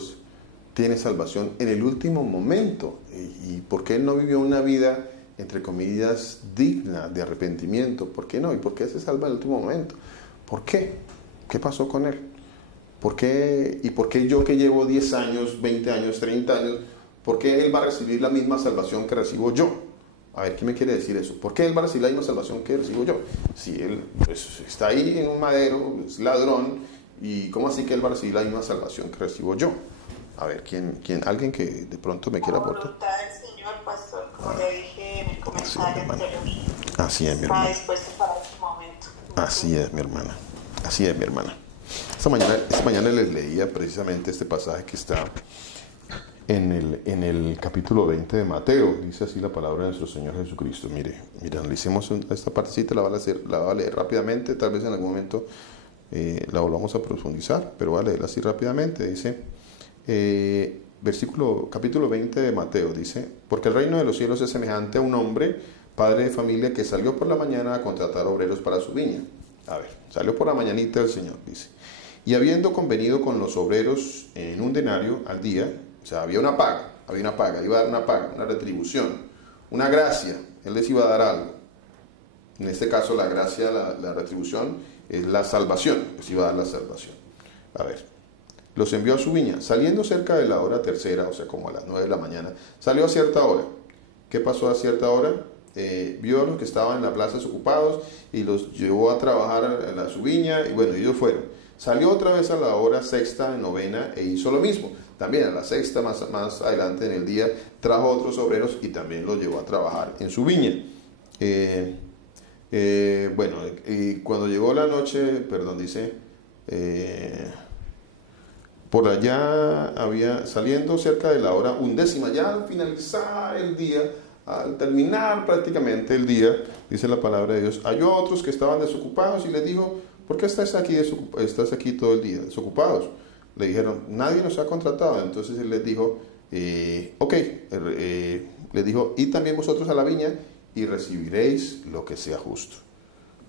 tiene salvación en el último momento? ¿Y por qué él no vivió una vida, entre comillas, digna de arrepentimiento? ¿Por qué no? ¿Y por qué se salva en el último momento? ¿Por qué? ¿Qué pasó con él? ¿Por qué? ¿Y por qué yo, que llevo 10 años, 20 años, 30 años, por qué él va a recibir la misma salvación que recibo yo? A ver, ¿qué me quiere decir eso? ¿Por qué él va a recibir la misma salvación que recibo yo? Si él pues, está ahí en un madero, es ladrón, ¿y cómo así que él va a recibir la misma salvación que recibo yo? A ver, alguien que de pronto me quiera aportar. La voluntad del Señor, pastor, como le dije en el comentario anterior. Así es, mi hermana. Está dispuesto para este momento. Así es, mi hermana. Esta mañana les leía precisamente este pasaje que está en el capítulo 20 de Mateo. Dice así la palabra de nuestro Señor Jesucristo. Mire, analicemos esta partecita, la va a leer rápidamente, tal vez en algún momento la volvamos a profundizar, pero voy a leerla así rápidamente. Dice, capítulo 20 de Mateo, dice, porque el reino de los cielos es semejante a un hombre, padre de familia, que salió por la mañana a contratar obreros para su viña. A ver, salió por la mañanita el Señor, dice, y habiendo convenido con los obreros en un denario al día, o sea, había una paga, iba a dar una paga, una retribución, una gracia, él les iba a dar algo. En este caso la gracia, la retribución, es la salvación, les iba a dar la salvación. A ver, los envió a su viña, saliendo cerca de la hora tercera, o sea, como a las 9 de la mañana, salió a cierta hora. ¿Qué pasó a cierta hora? Vio a los que estaban en la plaza desocupados y los llevó a trabajar a su viña, y bueno, ellos fueron. Salió otra vez a la hora sexta, novena, e hizo lo mismo. También a la sexta, más adelante en el día, trajo otros obreros y también los llevó a trabajar en su viña. Cuando llegó la noche, dice, por allá saliendo cerca de la hora 11, ya al finalizar el día, al terminar prácticamente el día, dice la palabra de Dios, halló a otros que estaban desocupados y les dijo, ¿por qué estás aquí todo el día desocupados? Le dijeron, nadie nos ha contratado. Entonces él les dijo, le dijo, y también vosotros a la viña y recibiréis lo que sea justo.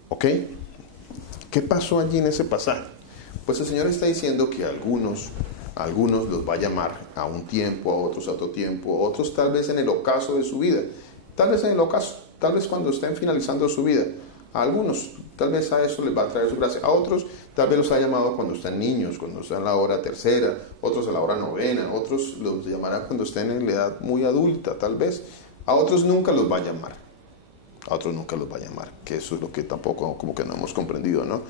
¿Ok? ¿Qué pasó allí en ese pasaje? Pues el Señor está diciendo que algunos los va a llamar a un tiempo, a otros a otro tiempo, a otros tal vez en el ocaso de su vida, tal vez cuando estén finalizando su vida. A algunos tal vez a eso les va a traer su gracia, a otros tal vez los ha llamado cuando están niños, cuando están en la hora tercera, otros a la hora novena, otros los llamará cuando estén en la edad muy adulta tal vez, a otros nunca los va a llamar, que eso es lo que tampoco como que no hemos comprendido, ¿no?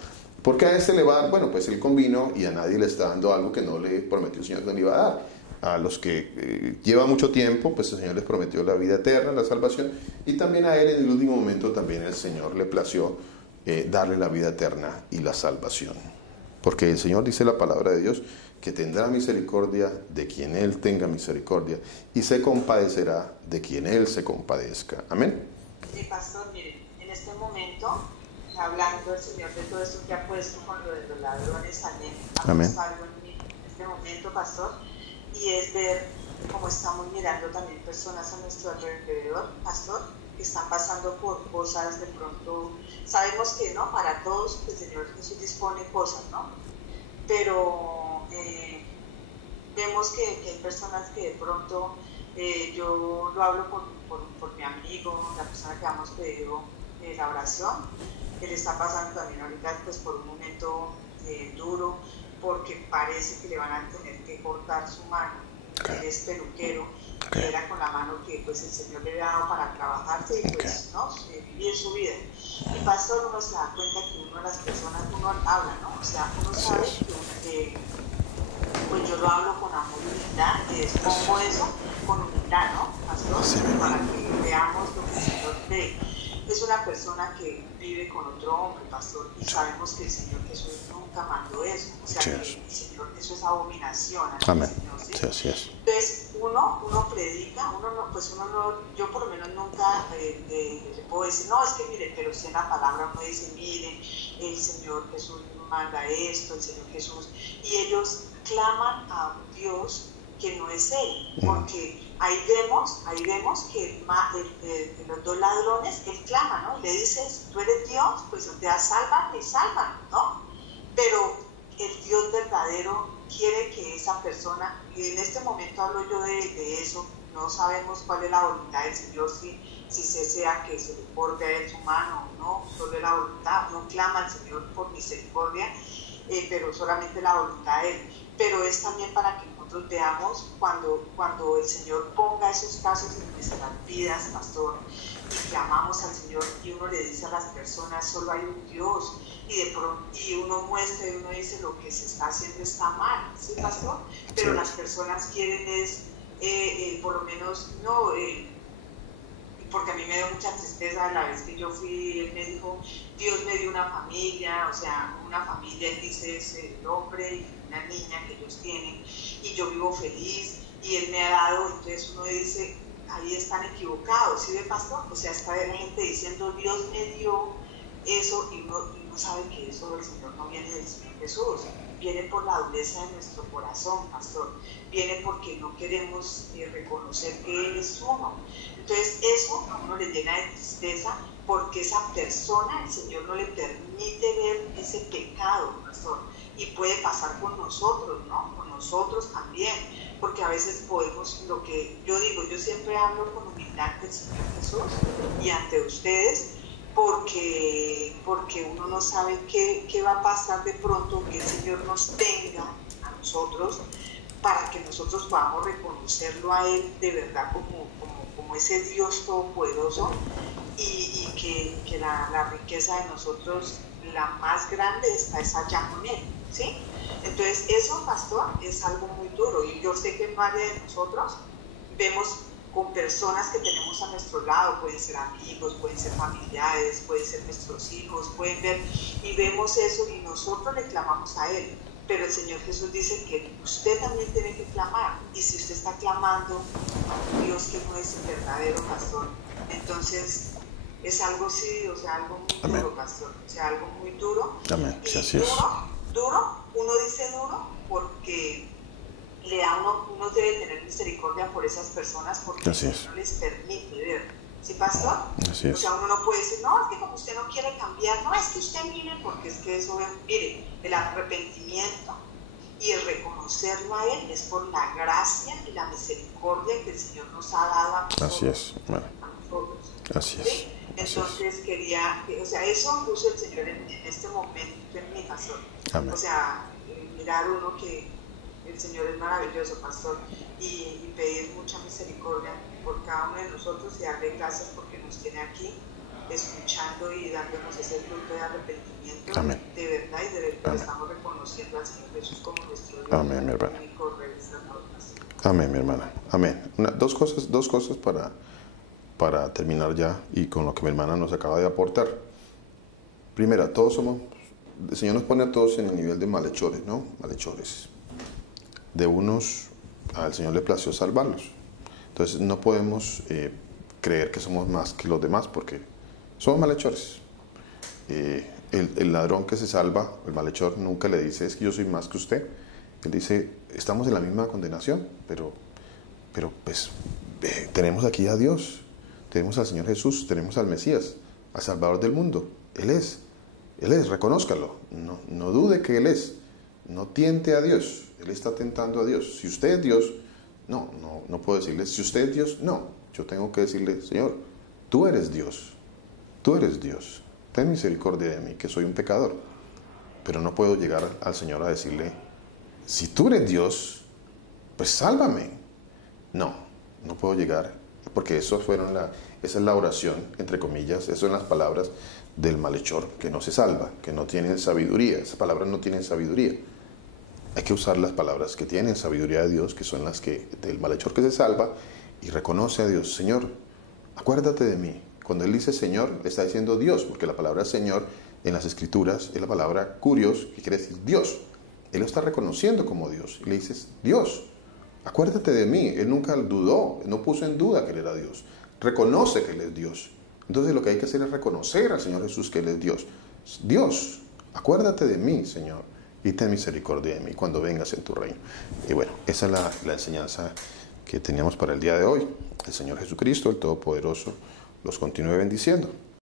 Porque a este le va a dar, bueno, pues él convino y a nadie le está dando algo que no le prometió el Señor que le iba a dar. A los que llevan mucho tiempo, pues el Señor les prometió la vida eterna, la salvación, y también a él en el último momento también el Señor le plació darle la vida eterna y la salvación. Porque el Señor dice la palabra de Dios que tendrá misericordia de quien Él tenga misericordia y se compadecerá de quien Él se compadezca. Amén. Sí, pastor, miren, en este momento, hablando el Señor de todo esto que ha puesto con lo de los ladrones, también ha puesto algo en mí en este momento, pastor, y es ver cómo estamos mirando también personas a nuestro alrededor, pastor, que están pasando por cosas de pronto, sabemos que no, para todos el Señor Jesús dispone cosas, ¿no? Pero vemos que hay personas que de pronto, yo lo hablo por mi amigo, la persona que hemos pedido la oración, que le está pasando también ahorita pues por un momento duro, porque parece que le van a tener que cortar su mano. Él es peluquero, era con la mano que pues el Señor le había dado para trabajarse y pues ¿no? Vivir su vida. Y pastor, uno se da cuenta que uno de las personas, uno habla, ¿no? O sea, uno sabe que pues yo lo hablo con amor y humildad, y expongo eso con humildad, ¿no? Pastor, para que veamos lo que el Señor ve. es una persona que vive con otro hombre, pastor, y sabemos que el Señor Jesús nunca mandó eso. O sea, que el Señor, eso es abominación. Amén. Señor, ¿sí? Sí, así es. Entonces, uno predica, yo por lo menos nunca le puedo decir, no, es que mire, pero si en la palabra uno dice, miren, el Señor Jesús manda esto, el Señor Jesús, y ellos claman a un Dios que no es Él, porque ahí vemos que los dos ladrones, Él clama, ¿no? Le dices, tú eres Dios, pues te salvan y salvan, ¿no? Pero el Dios verdadero quiere que esa persona, y en este momento hablo yo de eso, no sabemos cuál es la voluntad del Señor, si se sea que se le borde a Él su mano o no, solo es la voluntad, no clama al Señor por misericordia, pero solamente la voluntad de Él. Pero es también para que nosotros veamos cuando el Señor ponga esos casos en nuestras vidas, pastor, y clamamos al Señor y uno le dice a las personas, solo hay un Dios, y uno muestra y uno dice lo que se está haciendo está mal, ¿sí, pastor? Pero las personas quieren es, por lo menos, no, porque a mí me dio mucha tristeza la vez que yo fui, él me dijo, Dios me dio una familia, o sea, una familia, él dice, es el hombre y una niña que ellos tienen, y yo vivo feliz, y él me ha dado, entonces uno dice, ahí están equivocados, ¿sí ve, pastor? O sea, está la gente diciendo, Dios me dio eso, y uno sabe que eso del Señor no viene del Señor Jesús, viene por la dureza de nuestro corazón, pastor, viene porque no queremos reconocer que Él es uno. Entonces eso a uno le llena de tristeza porque esa persona, el Señor no le permite ver ese pecado, pastor, y puede pasar con nosotros, ¿no? Con nosotros también, porque a veces podemos, lo que yo digo, yo siempre hablo con humildad del Señor Jesús y ante ustedes, porque uno no sabe qué va a pasar de pronto, que el Señor nos tenga a nosotros para que nosotros podamos reconocerlo a Él de verdad como ese Dios todopoderoso y que la riqueza de nosotros, la más grande, está allá con Él, ¿sí? Entonces eso, pastor, es algo muy duro, y yo sé que en varias de nosotros vemos con personas que tenemos a nuestro lado, pueden ser amigos, pueden ser familiares, pueden ser nuestros hijos, pueden ver, y vemos eso y nosotros le clamamos a Él, pero el Señor Jesús dice que usted también tiene que clamar, y si usted está clamando a un Dios que no es el verdadero, pastor, entonces es algo, sí, o sea, algo muy duro, pastor, o sea, algo muy duro. Amén. Y Sí, así es. duro, uno dice duro porque uno debe tener misericordia por esas personas porque Así es. no les permite ver, ¿sí, pastor? Así es. O sea, uno no puede decir, no, es que como usted no quiere cambiar, no, es que usted mire, porque es que eso, mire, el arrepentimiento y el reconocerlo a Él es por la gracia y la misericordia que el Señor nos ha dado a nosotros. Así es. Bueno. A nosotros. Así es. ¿Sí? Entonces quería, o sea, eso puso el Señor en este momento en mi, pastor. Amén. O sea, mirar uno que el Señor es maravilloso, pastor, y pedir mucha misericordia por cada uno de nosotros y darle gracias porque nos tiene aquí escuchando y dándonos ese fruto de arrepentimiento. Amén. De verdad y de verdad estamos reconociendo al Señor Jesús como nuestro Dios. Amén, mi hermana. Único Rey de esta nación. Amén, mi hermana. Amén. Dos cosas para terminar ya y con lo que mi hermana nos acaba de aportar. Primera, todos somos, el Señor nos pone a todos en el nivel de malhechores, ¿no? Malhechores. De unos, al Señor le plació salvarlos. Entonces no podemos creer que somos más que los demás porque somos malhechores. El ladrón que se salva, el malhechor, nunca le dice, es que yo soy más que usted. Él dice, estamos en la misma condenación, pero pues tenemos aquí a Dios, tenemos al Señor Jesús, tenemos al Mesías, al Salvador del mundo. Él es, reconózcalo, no dude que Él es, no tiente a Dios, Él está tentando a Dios. Si usted es Dios, no puedo decirle, si usted es Dios, no, yo tengo que decirle, Señor, tú eres Dios, ten misericordia de mí, que soy un pecador. Pero no puedo llegar al Señor a decirle, si tú eres Dios, pues sálvame. No puedo llegar, porque esa es la oración, entre comillas, eso son las palabras del malhechor que no se salva, que no tiene sabiduría. Esas palabras no tienen sabiduría. Hay que usar las palabras que tienen sabiduría de Dios, que son las que del malhechor que se salva y reconoce a Dios. Señor, acuérdate de mí Cuando él dice Señor, le está diciendo Dios, porque la palabra Señor en las Escrituras es la palabra Kurios, que quiere decir Dios. Él lo está reconociendo como Dios. Y le dices, Dios, acuérdate de mí. Él nunca dudó, no puso en duda que él era Dios. Reconoce que él es Dios. Entonces lo que hay que hacer es reconocer al Señor Jesús que él es Dios. Dios, acuérdate de mí, Señor, y ten misericordia de mí cuando vengas en tu reino. Y bueno, esa es la enseñanza que teníamos para el día de hoy. El Señor Jesucristo, el Todopoderoso, los continúe bendiciendo.